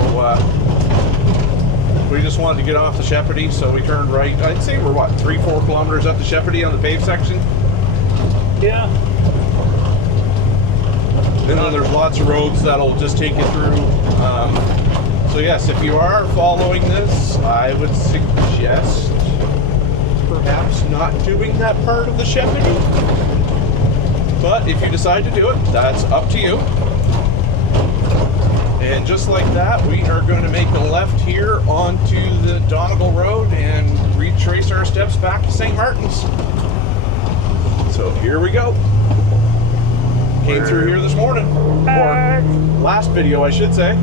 we just wanted to get off the Sheppardy, so we turned right. I'd say we're what, 3-4 kilometers up the Sheppardy on the paved section? Yeah. And then there's lots of roads that'll just take you through. So yes, if you are following this, I would suggest perhaps not doing that part of the Sheppardy. But if you decide to do it, that's up to you. And just like that, we are going to make a left here onto the Donegal Road and retrace our steps back to St. Martin's. So here we go. Came through here this morning, or last video I should say.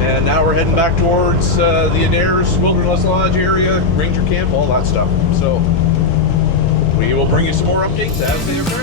And now we're heading back towards the Adair's Wilderness Lodge area, Ranger Camp, all that stuff. So we will bring you some more updates as they occur.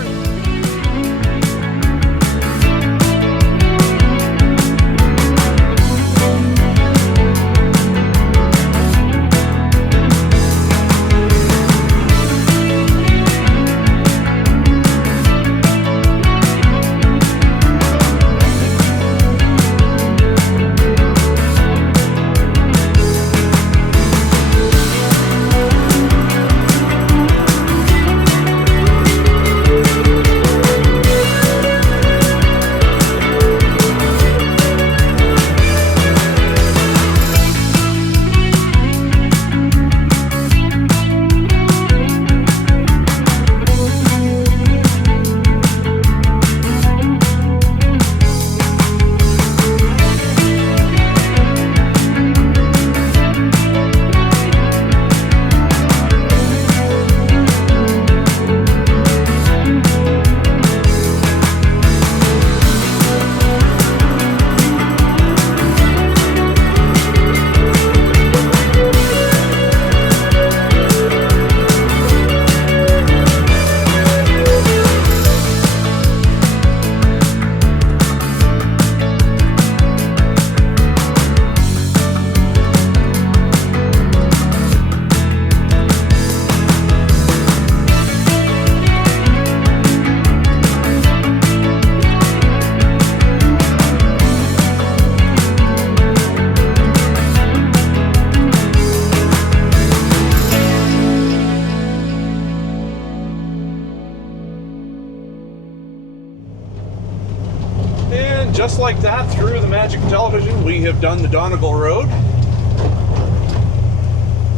Just like that, through the magic of television, we have done the Donegal Road.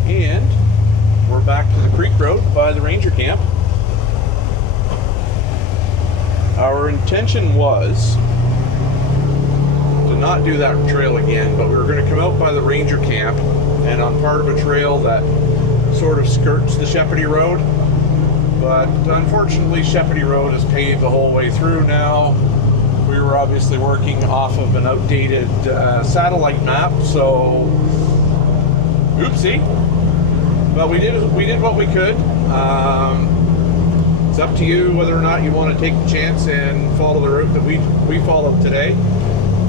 And we're back to the Creek Road by the Ranger Camp. Our intention was to not do that trail again, but we were going to come out by the Ranger Camp and on part of a trail that sort of skirts the Sheppardy Road. But unfortunately, Sheppardy Road is paved the whole way through now. We were obviously working off of an outdated satellite map, so oopsie. But we did what we could. It's up to you whether or not you want to take the chance and follow the route that we followed today.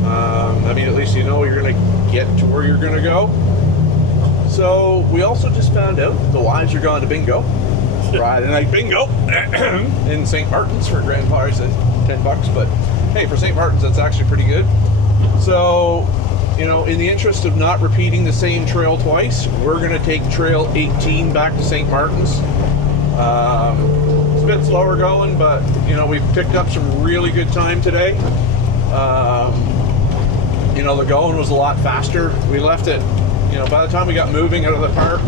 I mean, at least you know you're going to get to where you're going to go. So we also just found out the wives are going to bingo, Friday night bingo in St. Martin's for grand prize at $10, but hey, for St. Martin's, that's actually pretty good. So, you know, in the interest of not repeating the same trail twice, we're going to take Trail 18 back to St. Martin's. It's a bit slower going, but, you know, we've picked up some really good time today. You know, the going was a lot faster. We left it, you know, by the time we got moving out of the park,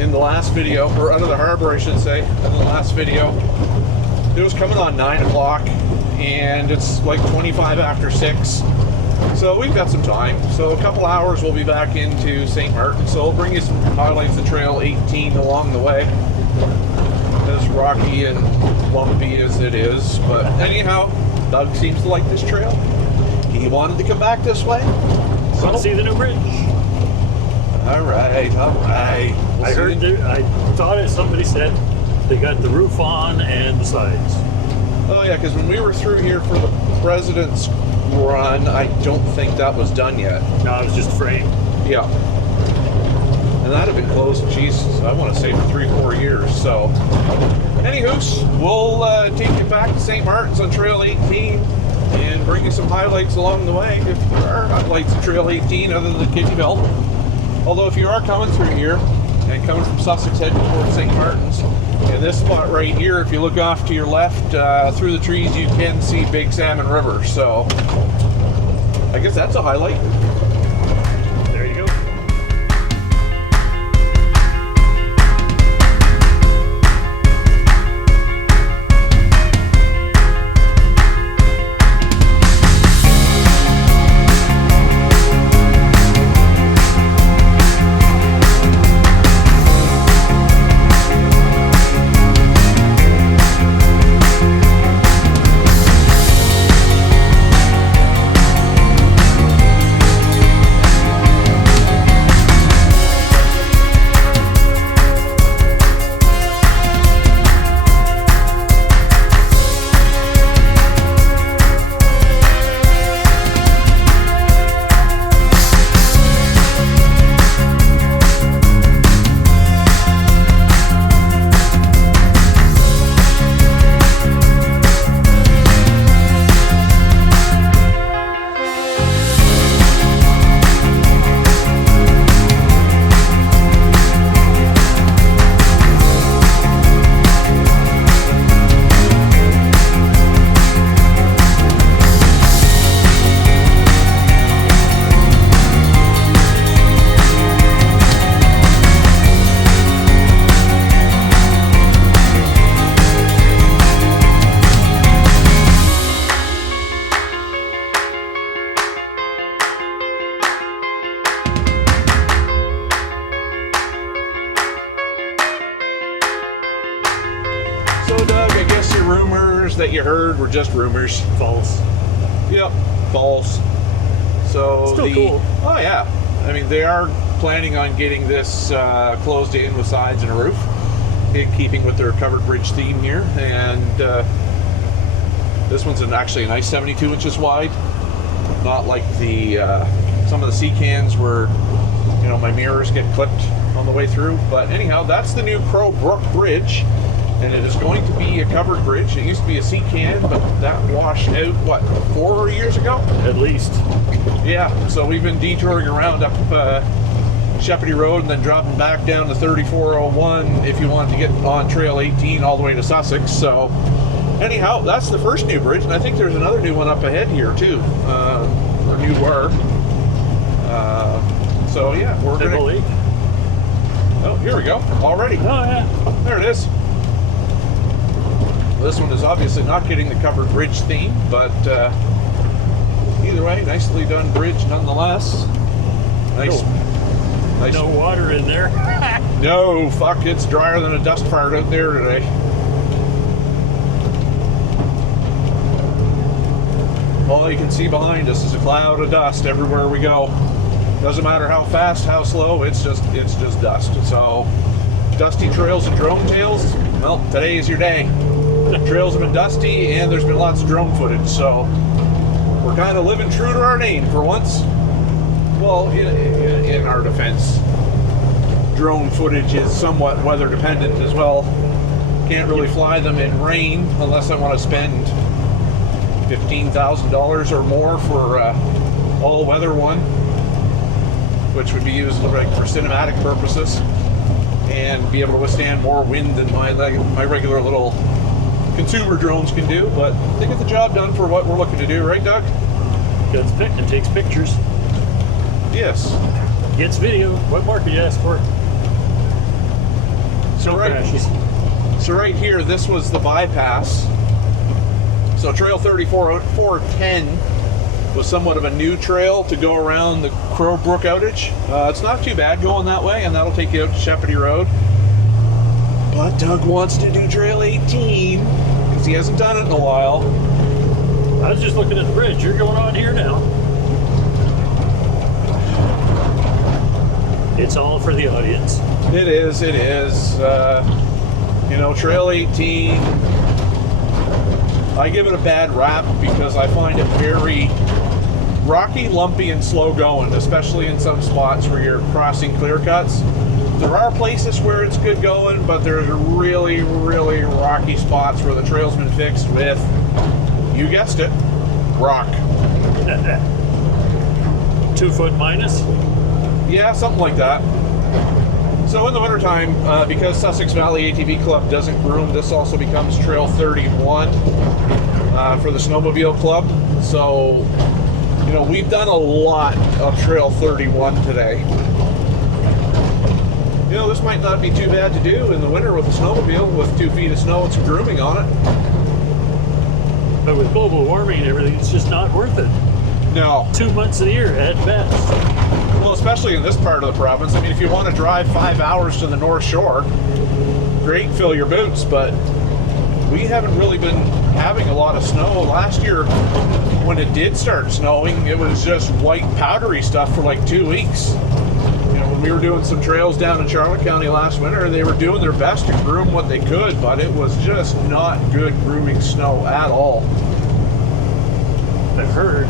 in the last video, or out of the harbor, I should say, in the last video, it was coming on 9 o'clock and it's like 25 after 6. So we've got some time. So a couple hours we'll be back into St. Martin. So we'll bring you some highlights of Trail 18 along the way. as rocky and lumpy as it is. But anyhow, Doug seems to like this trail. He wanted to come back this way. Want to see the new bridge? All right. I heard. I thought somebody said they got the roof on and the sides. Oh yeah, because when we were through here for the President's Run, I don't think that was done yet. No, it was just a frame. Yeah. And that'd have been closed, Jesus, I want to say for 3-4 years. So, anywhoos, we'll take you back to St. Martin's on Trail 18 and bring you some highlights along the way. If there are highlights of Trail 18 other than the Kidney Belt. Although if you are coming through here and coming from Sussex heading towards St. Martin's, in this spot right here, if you look off to your left through the trees, you can see Big Salmon River. So, I guess that's a highlight. There you go. So, Doug, I guess your rumors that you heard were just rumors. False. Yep, false. So Still cool. Oh yeah, I mean they are planning on getting this closed in with sides and a roof, in keeping with their covered bridge theme here. And this one's actually a nice 72 inches wide, not like the some of the sea cans where my mirrors get clipped on the way through. But anyhow, that's the new Crow Brook Bridge. And it is going to be a covered bridge. It used to be a sea can, but that washed out, what, 4 years ago? At least. Yeah, so we've been detouring around up Shepherdie Road and then dropping back down to 3401 if you wanted to get on Trail 18 all the way to Sussex. So anyhow, that's the first new bridge, and I think there's another new one up ahead here too, or new were. So yeah, we're going to... Oh, here we go, already. Oh yeah. There it is. This one is obviously not getting the covered bridge theme, but either way, nicely done bridge nonetheless. Nice. No water in there. No, fuck, it's drier than a dust fart out there today. All you can see behind us is a cloud of dust everywhere we go. Doesn't matter how fast, how slow, it's just dust. So, dusty trails and drone tails, well, today is your day. The trails have been dusty and there's been lots of drone footage, so we're kind of living true to our name for once. Well, in our defense, drone footage is somewhat weather dependent as well. Can't really fly them in rain unless I want to spend $15,000 or more for all-weather one, which would be used like for cinematic purposes and be able to withstand more wind than my regular little consumer drones can do. But they get the job done for what we're looking to do, right, Doug? It takes pictures. Yes. Gets video. What more could you ask for? So right here, this was the bypass. So Trail 410 was somewhat of a new trail to go around the Crow Brook outage. It's not too bad going that way, and that'll take you out to Shepherdie Road. But Doug wants to do Trail 18 because he hasn't done it in a while. I was just looking at the bridge. You're going on here now. It's all for the audience. It is. You know, Trail 18, I give it a bad rap because I find it very rocky, lumpy, and slow going, especially in some spots where you're crossing clear cuts. There are places where it's good going, but there's really, really rocky spots where the trail's been fixed with, you guessed it, rock. 2 foot minus? Yeah, something like that. So in the wintertime, because Sussex Valley ATV Club doesn't groom, this also becomes Trail 31 for the Snowmobile Club. So, you know, we've done a lot of Trail 31 today. You know, this might not be too bad to do in the winter with a snowmobile with 2 feet of snow and some grooming on it. But with global warming and everything, it's just not worth it. No. 2 months a year at best. Well, especially in this part of the province. I mean, if you want to drive 5 hours to the North Shore, great, fill your boots, but we haven't really been having a lot of snow. Last year, when it did start snowing, it was just white powdery stuff for like 2 weeks. You know, when we were doing some trails down in Charlotte County last winter, they were doing their best to groom what they could, but it was just not good grooming snow at all. I've heard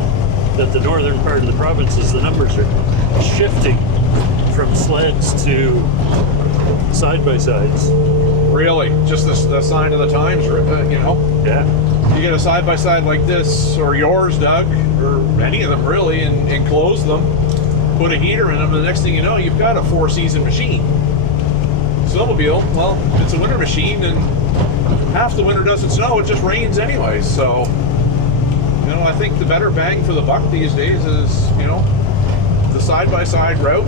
that the northern part of the provinces, the numbers are shifting from sleds to side-by-sides. Really, just the sign of the times, you know? Yeah. You get a side-by-side like this, or yours, Doug, or any of them really, and close them, put a heater in them, and the next thing you know, you've got a 4-season machine. Snowmobile, well, it's a winter machine, and half the winter doesn't snow, it just rains anyway, so, you know, I think the better bang for the buck these days is, you know, the side-by-side route.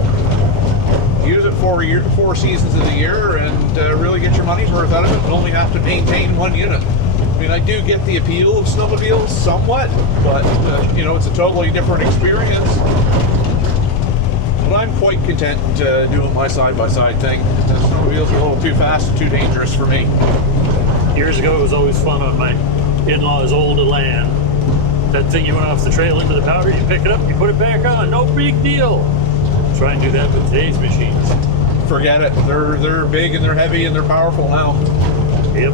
Use it for 4 seasons of the year and really get your money's worth out of it, but only have to maintain 1 unit. I mean, I do get the appeal of snowmobiles somewhat, but, you know, it's a totally different experience. But I'm quite content doing my side-by-side thing. The snowmobiles are a little too fast and too dangerous for me. Years ago, it was always fun on my in-laws' old land. That thing you went off the trail into the powder, you pick it up, you put it back on, no big deal. Try and do that with today's machines. Forget it. They're big and they're heavy and they're powerful now. Yep.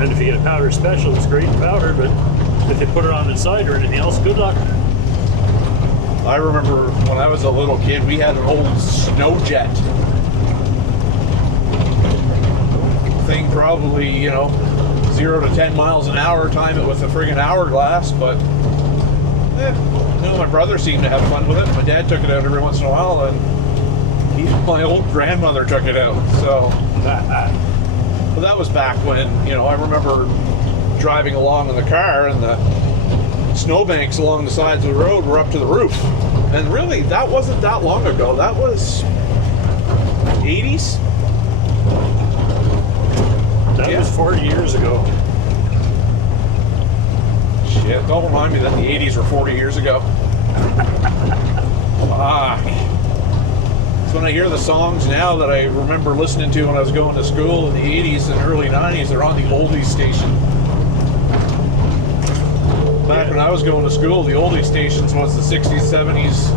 And if you get a powder special, it's great powder, but if you put it on inside or anything else, good luck. I remember when I was a little kid, we had an old snow jet. Thing probably, you know, 0 to 10 miles an hour, time it with a friggin' hourglass, but you know, my brother seemed to have fun with it. My dad took it out every once in a while, and even my old grandmother took it out. So, but that was back when, you know, I remember driving along in the car, and the snowbanks along the sides of the road were up to the roof. And really, that wasn't that long ago. That was 80s. That was 40 years ago. Shit, don't remind me that the 80s were 40 years ago. Fuck. So when I hear the songs now that I remember listening to when I was going to school in the 80s and early 90s, they're on the oldies station. Back when I was going to school, the oldies stations was the 60s, 70s,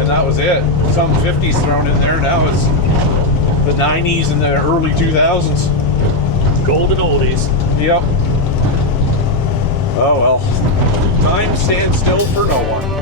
and that was it. Some 50s thrown in there. Now it's the 90s and the early 2000s. Golden oldies. Yep. Oh well. Time stands still for no one.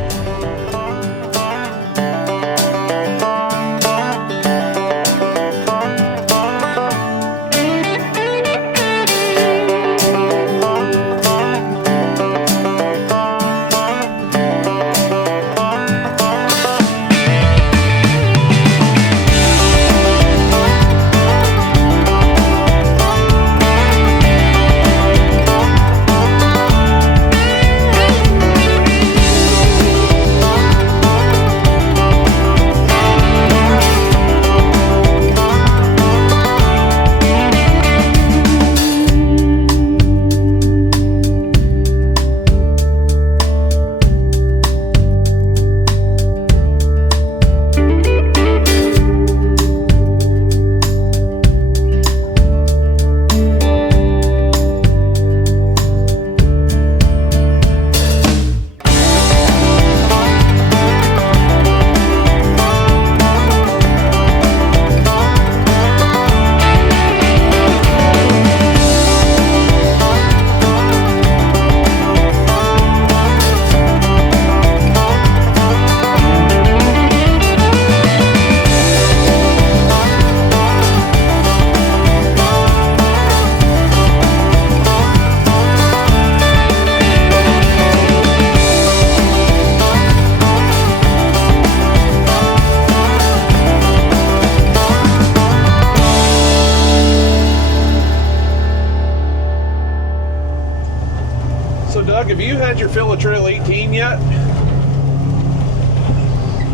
So Doug, have you had your fill of Trail 18 yet?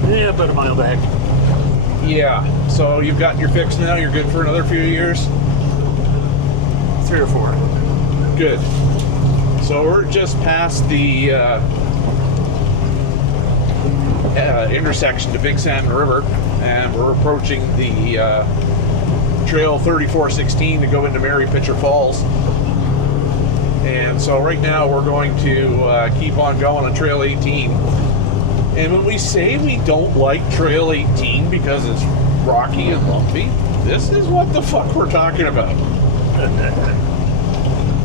Yeah, about a mile back. Yeah. So you've gotten your fix now. You're good for another few years. 3 or 4. Good. So we're just past the intersection to Big Salmon River, and we're approaching the Trail 3416 to go into Mary Pitcher Falls. And so right now we're going to keep on going on Trail 18. And when we say we don't like Trail 18 because it's rocky and lumpy, this is what the fuck we're talking about.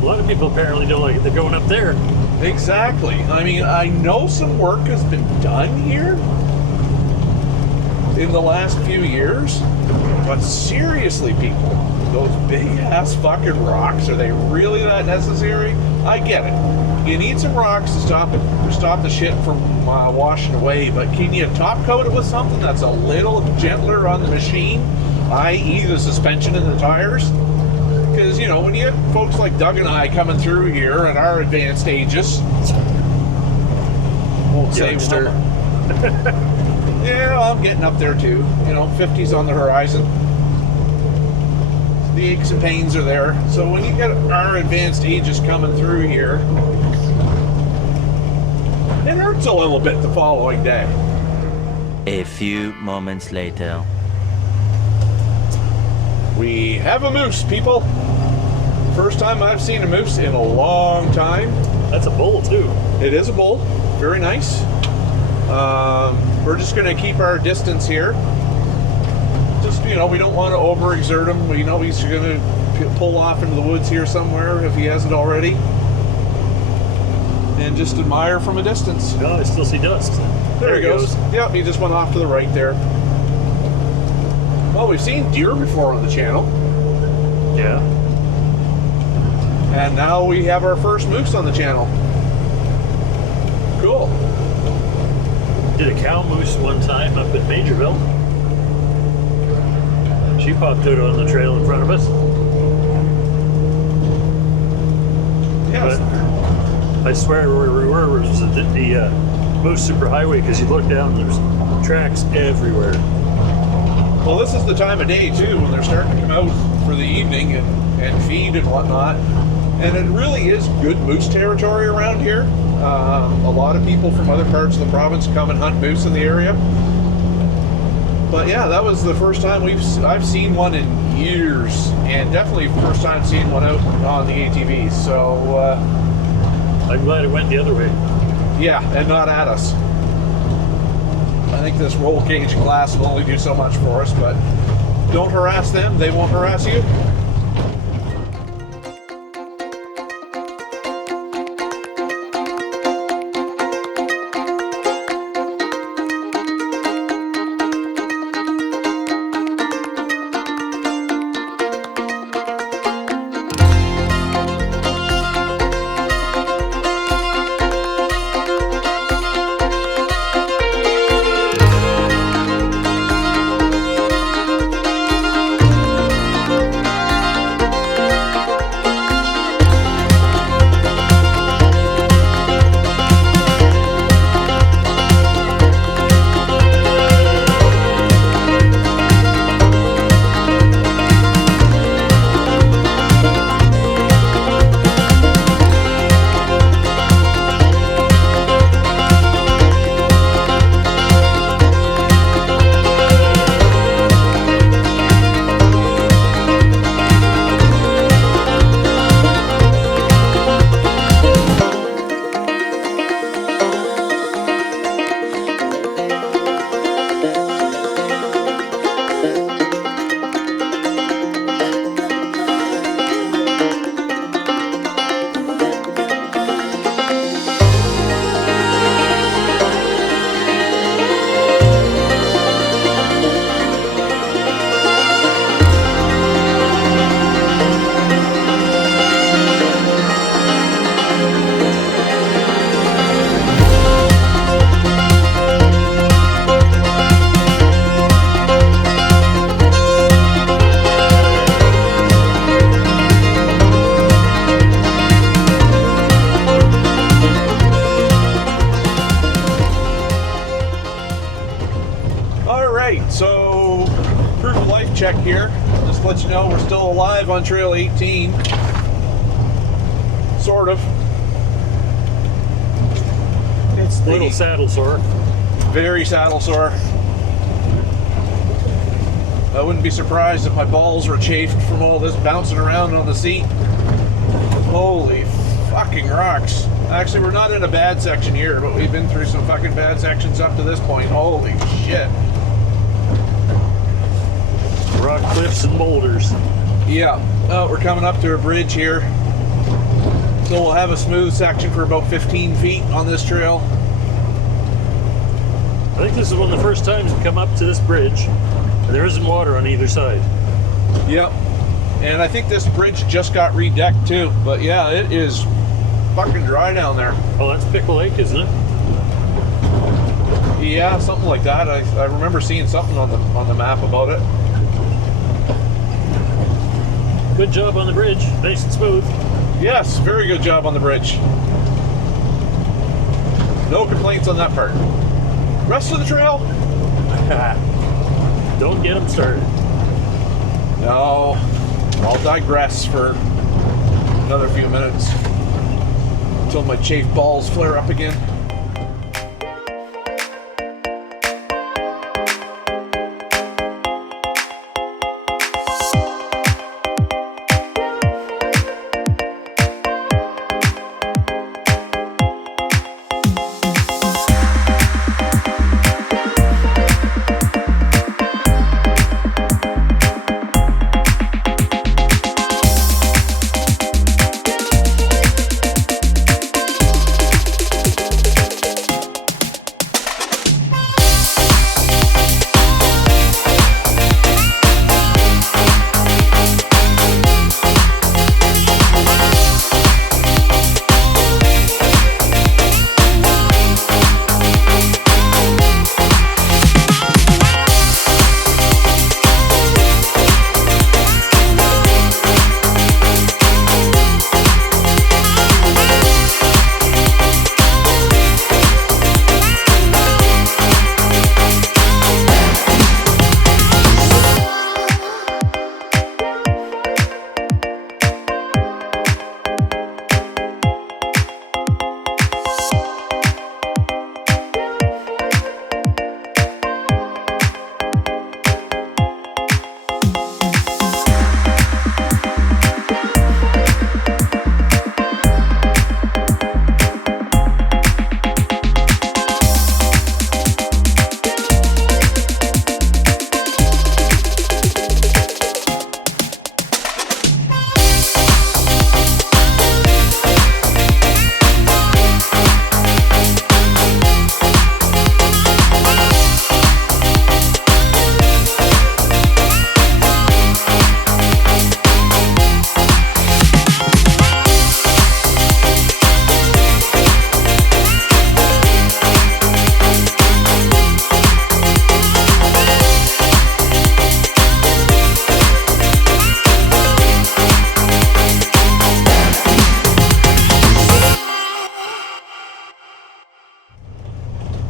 A lot of people apparently don't like it. They're going up there. Exactly. I mean, I know some work has been done here in the last few years, but seriously, people, those big ass fucking rocks, are they really that necessary? I get it. You need some rocks to stop the shit from washing away, but can you top coat it with something that's a little gentler on the machine, i.e. the suspension and the tires? Because, you know, when you have folks like Doug and I coming through here at our advanced ages, won't say Youngster. yeah, I'm getting up there too. You know, 50's on the horizon. The aches and pains are there. So when you get our advanced ages coming through here, it hurts a little bit the following day. A few moments later. We have a moose, people. First time I've seen a moose in a long time. That's a bull, too. It is a bull. Very nice. We're just going to keep our distance here. Just, you know, we don't want to overexert him. We know he's going to pull off into the woods here somewhere if he hasn't already. And just admire from a distance. Oh, I still see dust. There he goes. Yep, he just went off to the right there. Well, we've seen deer before on the channel. Yeah. And now we have our first moose on the channel. Cool. Did a cow moose one time up at Majorville. She popped out on the trail in front of us. Yes. But I swear where we were was the Moose Superhighway, because you look down and there's tracks everywhere. Well, this is the time of day, too, when they're starting to come out for the evening and feed and whatnot. And it really is good moose territory around here. A lot of people from other parts of the province come and hunt moose in the area. But yeah, that was the first time I've seen one in years, and definitely first time seeing one out on the ATVs. So I'm glad it went the other way. yeah, and not at us. I think this roll cage glass will only do so much for us, but don't harass them, they won't harass you. let you know we're still alive on Trail 18. Sort of. It's A little saddle sore. very saddle sore. I wouldn't be surprised if my balls were chafed from all this bouncing around on the seat. Holy fucking rocks. Actually, we're not in a bad section here, but we've been through some fucking bad sections up to this point. Holy shit. Rock cliffs and boulders. Yeah. Oh, we're coming up to a bridge here. So we'll have a smooth section for about 15 feet on this trail. I think this is one of the first times we come up to this bridge, and there isn't water on either side. Yep. And I think this bridge just got redecked too. But yeah, it is fucking dry down there. Oh, that's Pickle Lake, isn't it? Yeah, something like that. I remember seeing something on the map about it. Good job on the bridge. Nice and smooth. Yes, very good job on the bridge. No complaints on that part. Rest of the trail? Don't get them started. No, I'll digress for another few minutes until my chafed balls flare up again.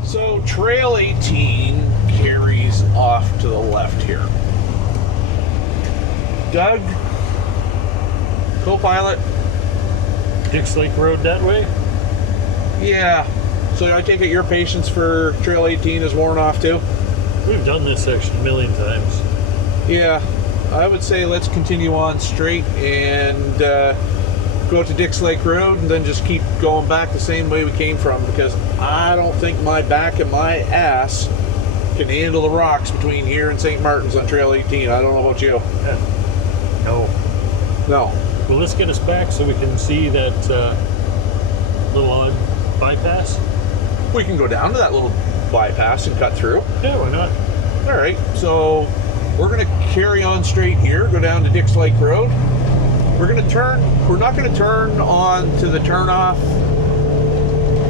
So Trail 18 carries off to the left here. Doug, Copilot. Dix Lake Road that way? Yeah. So I take it your patience for Trail 18 is worn off too? We've done this section a million times. Yeah. I would say let's continue on straight and go to Dix Lake Road and then just keep going back the same way we came from, because I don't think my back and my ass can handle the rocks between here and St. Martin's on Trail 18. I don't know about you. No. No. Will this get us back so we can see that little odd bypass? We can go down to that little bypass and cut through. Yeah, why not? All right, so we're going to carry on straight here, go down to Dix Lake Road. We're going to turn, we're not going to turn on to the turnoff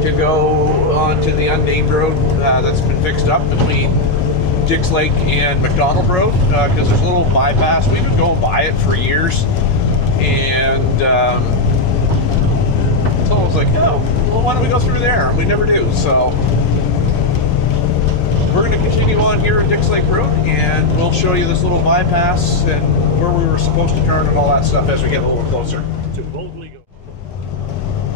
to go onto the unnamed road that's been fixed up between Dix Lake and McDonald Road, because there's a little bypass. We've been going by it for years, and so I was like, oh, well, why don't we go through there? And we never do, so we're going to continue on here at Dix Lake Road, and we'll show you this little bypass and where we were supposed to turn and all that stuff as we get a little closer. To boldly go.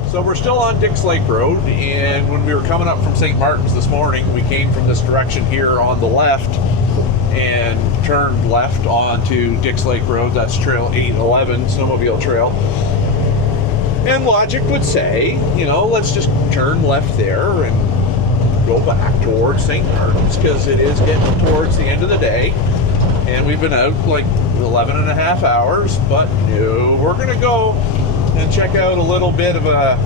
So we're still on Dix Lake Road, and when we were coming up from St. Martin's this morning, we came from this direction here on the left and turned left onto Dix Lake Road. That's Trail 811, snowmobile trail. And logic would say, you know, let's just turn left there and go back towards St. Martin's, because it is getting towards the end of the day. And we've been out like 11 and a half hours, but no, we're going to go and check out a little bit of a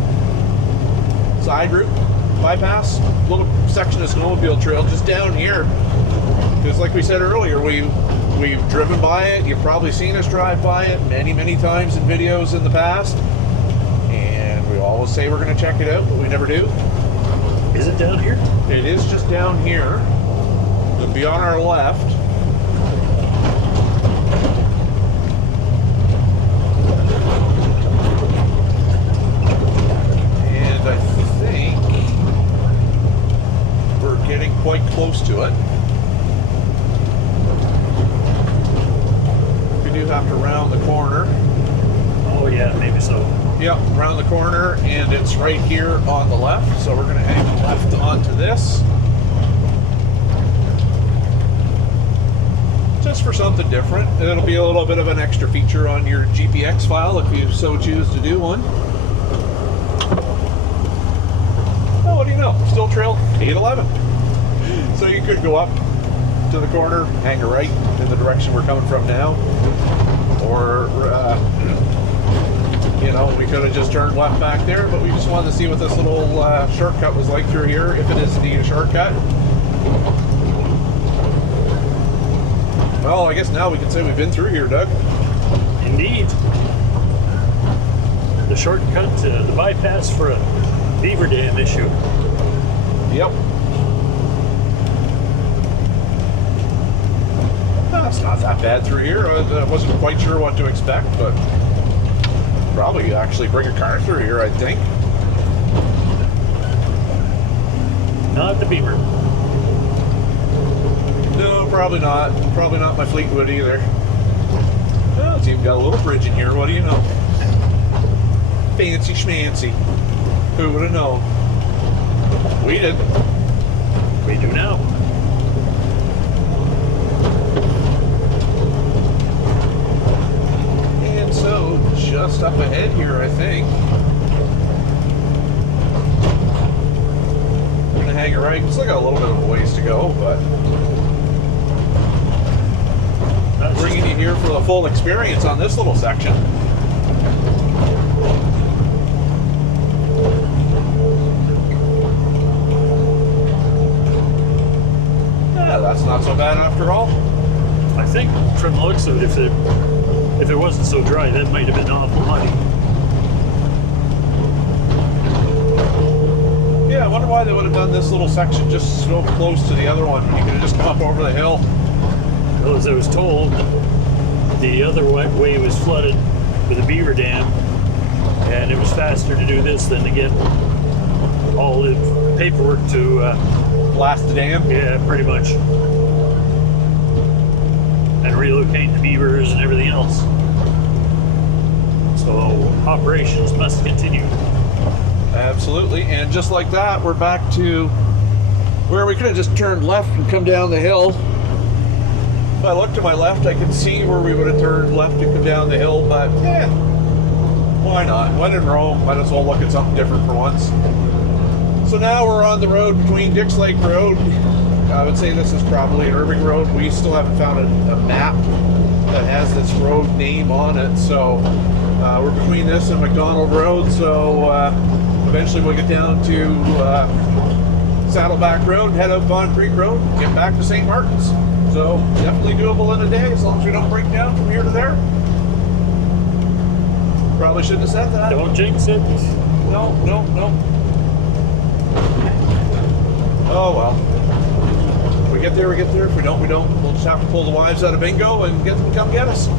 side route bypass, a little section of snowmobile trail just down here. Because like we said earlier, we've driven by it. You've probably seen us drive by it many times in videos in the past. And we always say we're going to check it out, but we never do. Is it down here? It is just down here. It'll be on our left. And I think we're getting quite close to it. We do have to round the corner. Oh yeah, maybe so. Yep, round the corner, and it's right here on the left. So we're going to hang left onto this. Just for something different. It'll be a little bit of an extra feature on your GPX file if you so choose to do one. Oh, what do you know? Still Trail 811. So you could go up to the corner, hang a right in the direction we're coming from now, or you know, we could have just turned left back there, but we just wanted to see what this little shortcut was like through here, if it is indeed a shortcut. Well, I guess now we can say we've been through here, Doug. Indeed. The shortcut to the bypass for a beaver dam issue. Yep. It's not that bad through here. I wasn't quite sure what to expect, but probably actually bring a car through here, I think. Not the beaver. No, probably not. Probably not my Fleetwood either. Oh, it's even got a little bridge in here. What do you know? Fancy schmancy. Who would have known? We did. We do now. And so, just up ahead here, I think. We're going to hang a right. Still got a little bit of a ways to go, but bringing you here for the full experience on this little section. Yeah, that's not so bad after all. I think from the looks of it, if it wasn't so dry, that might have been awful muddy. Yeah, I wonder why they would have done this little section just so close to the other one when you could have just come up over the hill. Well, as I was told, the other way was flooded with a beaver dam, and it was faster to do this than to get all the paperwork to Blast the dam? yeah, pretty much, and relocate the beavers and everything else. So operations must continue. Absolutely, and just like that, we're back to where we could have just turned left and come down the hill. If I look to my left, I can see where we would have turned left and come down the hill, but yeah, why not? When in Rome, might as well look at something different for once. So now we're on the road between Dix Lake Road. I would say this is probably an Irving Road. We still haven't found a map that has this road name on it, so we're between this and McDonald Road, so eventually we'll get down to Saddleback Road, head up Vaughn Creek Road, get back to St. Martin's. So definitely doable in a day, as long as we don't break down from here to there. Probably shouldn't have said that. Don't jinx it. No. Oh well. If we get there, we get there. If we don't, we don't. We'll just have to pull the wives out of bingo and get them to come get us.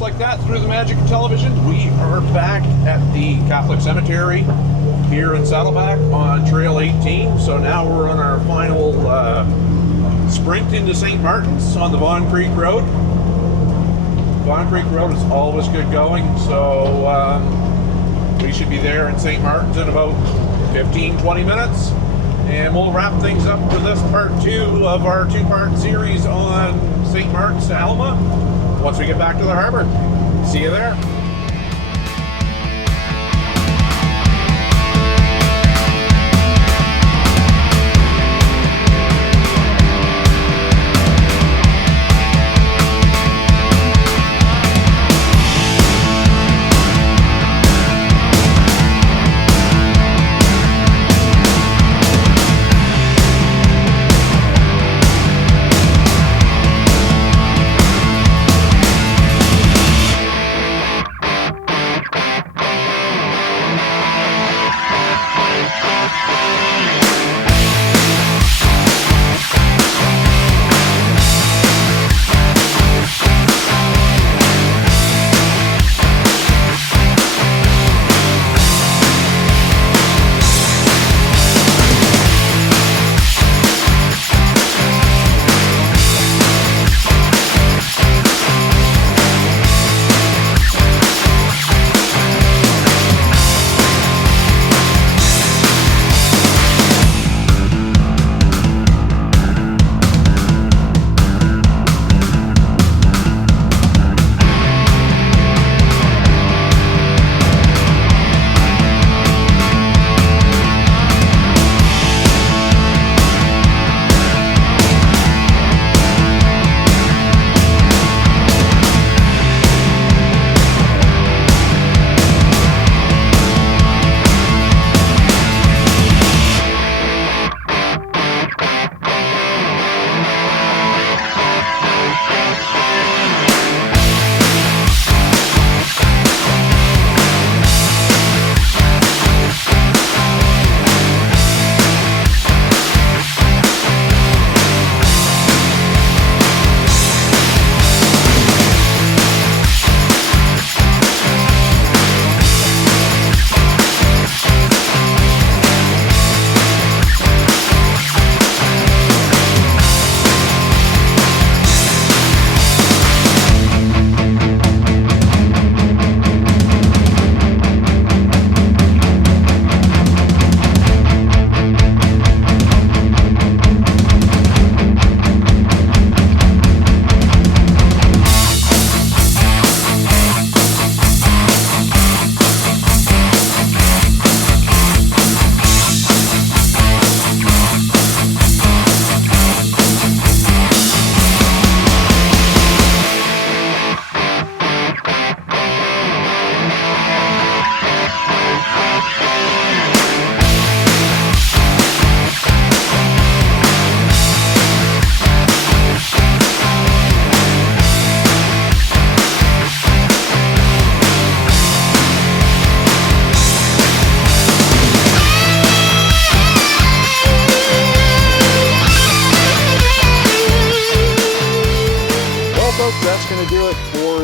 just like that, through the magic of television, we are back at the Catholic Cemetery here in Saddleback on Trail 18. So now we're on our final sprint into St. Martin's on the Vaughan Creek Road. Vaughan Creek Road is always good going, so we should be there in St. Martin's in about 15-20 minutes. And we'll wrap things up for this part 2 of our 2-part series on St. Martin's to Alma once we get back to the harbor. See you there.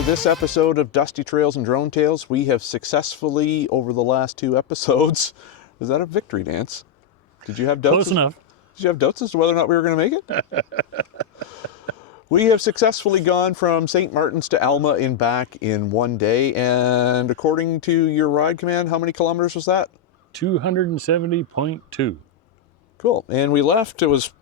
This episode of Dusty Trails and Drone Tales, we have successfully, over the last 2 episodes, is that a victory dance? Did you have doubts? Close enough. Did you have doubts as to whether or not we were going to make it? We have successfully gone from St. Martin's to Alma and back in 1 day, and according to your ride command, how many kilometers was that? 270.2. Cool. And we left, it was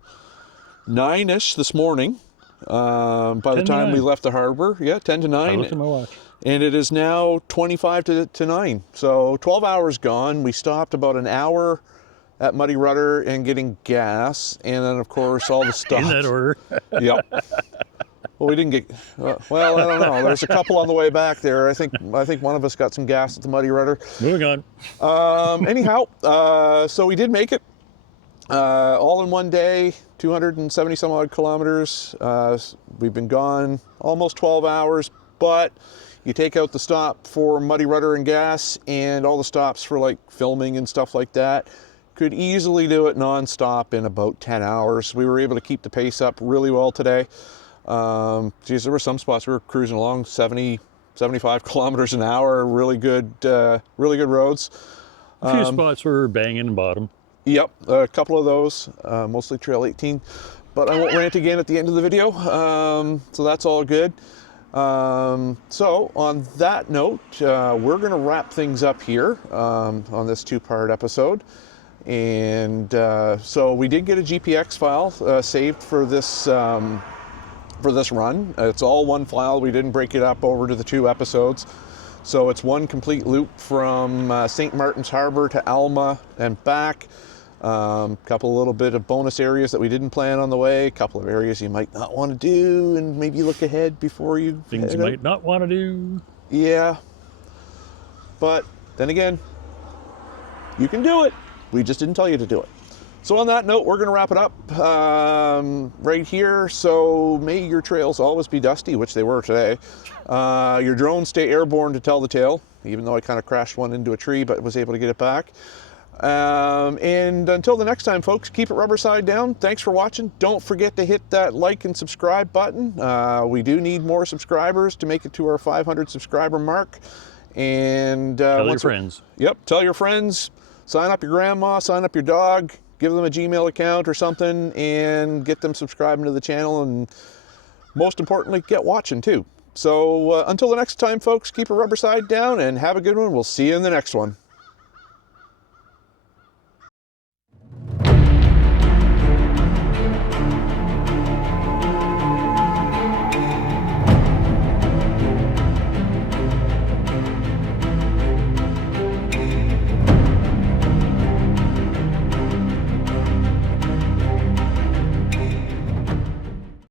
9-ish this morning. By the time we left the harbor, 10 to 9. I looked at my watch. And it is now 25 to 9. So 12 hours gone. We stopped about an hour at Muddy Rudder and getting gas. And then, of course, all the stops. In that order. Yep. Well, we didn't get, well, I don't know. There's a couple on the way back there. I think one of us got some gas at the Muddy Rudder. Moving on. Anyhow, so we did make it. All in 1 day, 270 some odd kilometers. We've been gone almost 12 hours, but you take out the stop for Muddy Rudder and gas and all the stops for like filming and stuff like that. Could easily do it non-stop in about 10 hours. We were able to keep the pace up really well today. Geez, there were some spots we were cruising along 70, 75 kilometers an hour. Really good roads. A few spots were banging bottom. Yep, a couple of those, mostly Trail 18. But I won't rant again at the end of the video, so that's all good. So on that note, we're going to wrap things up here on this two-part episode. And so we did get a GPX file saved for this run. It's all one file. We didn't break it up over to the 2 episodes. So it's one complete loop from St. Martin's Harbor to Alma and back. Couple little bit of bonus areas that we didn't plan on the way, a couple of areas you might not want to do, and maybe look ahead before you Things you might not want to do. Yeah, but then again, you can do it. We just didn't tell you to do it. So on that note, we're going to wrap it up right here. So may your trails always be dusty, which they were today. Your drones stay airborne to tell the tale, even though I kind of crashed one into a tree, but was able to get it back. And until the next time, folks, keep it rubber side down. Thanks for watching. Don't forget to hit that like and subscribe button. We do need more subscribers to make it to our 500 subscriber mark. And tell your friends. Yep, tell your friends. Sign up your grandma, sign up your dog, give them a Gmail account or something, and get them subscribing to the channel. And most importantly, get watching too. So until the next time, folks, keep it rubber side down and have a good one. We'll see you in the next one.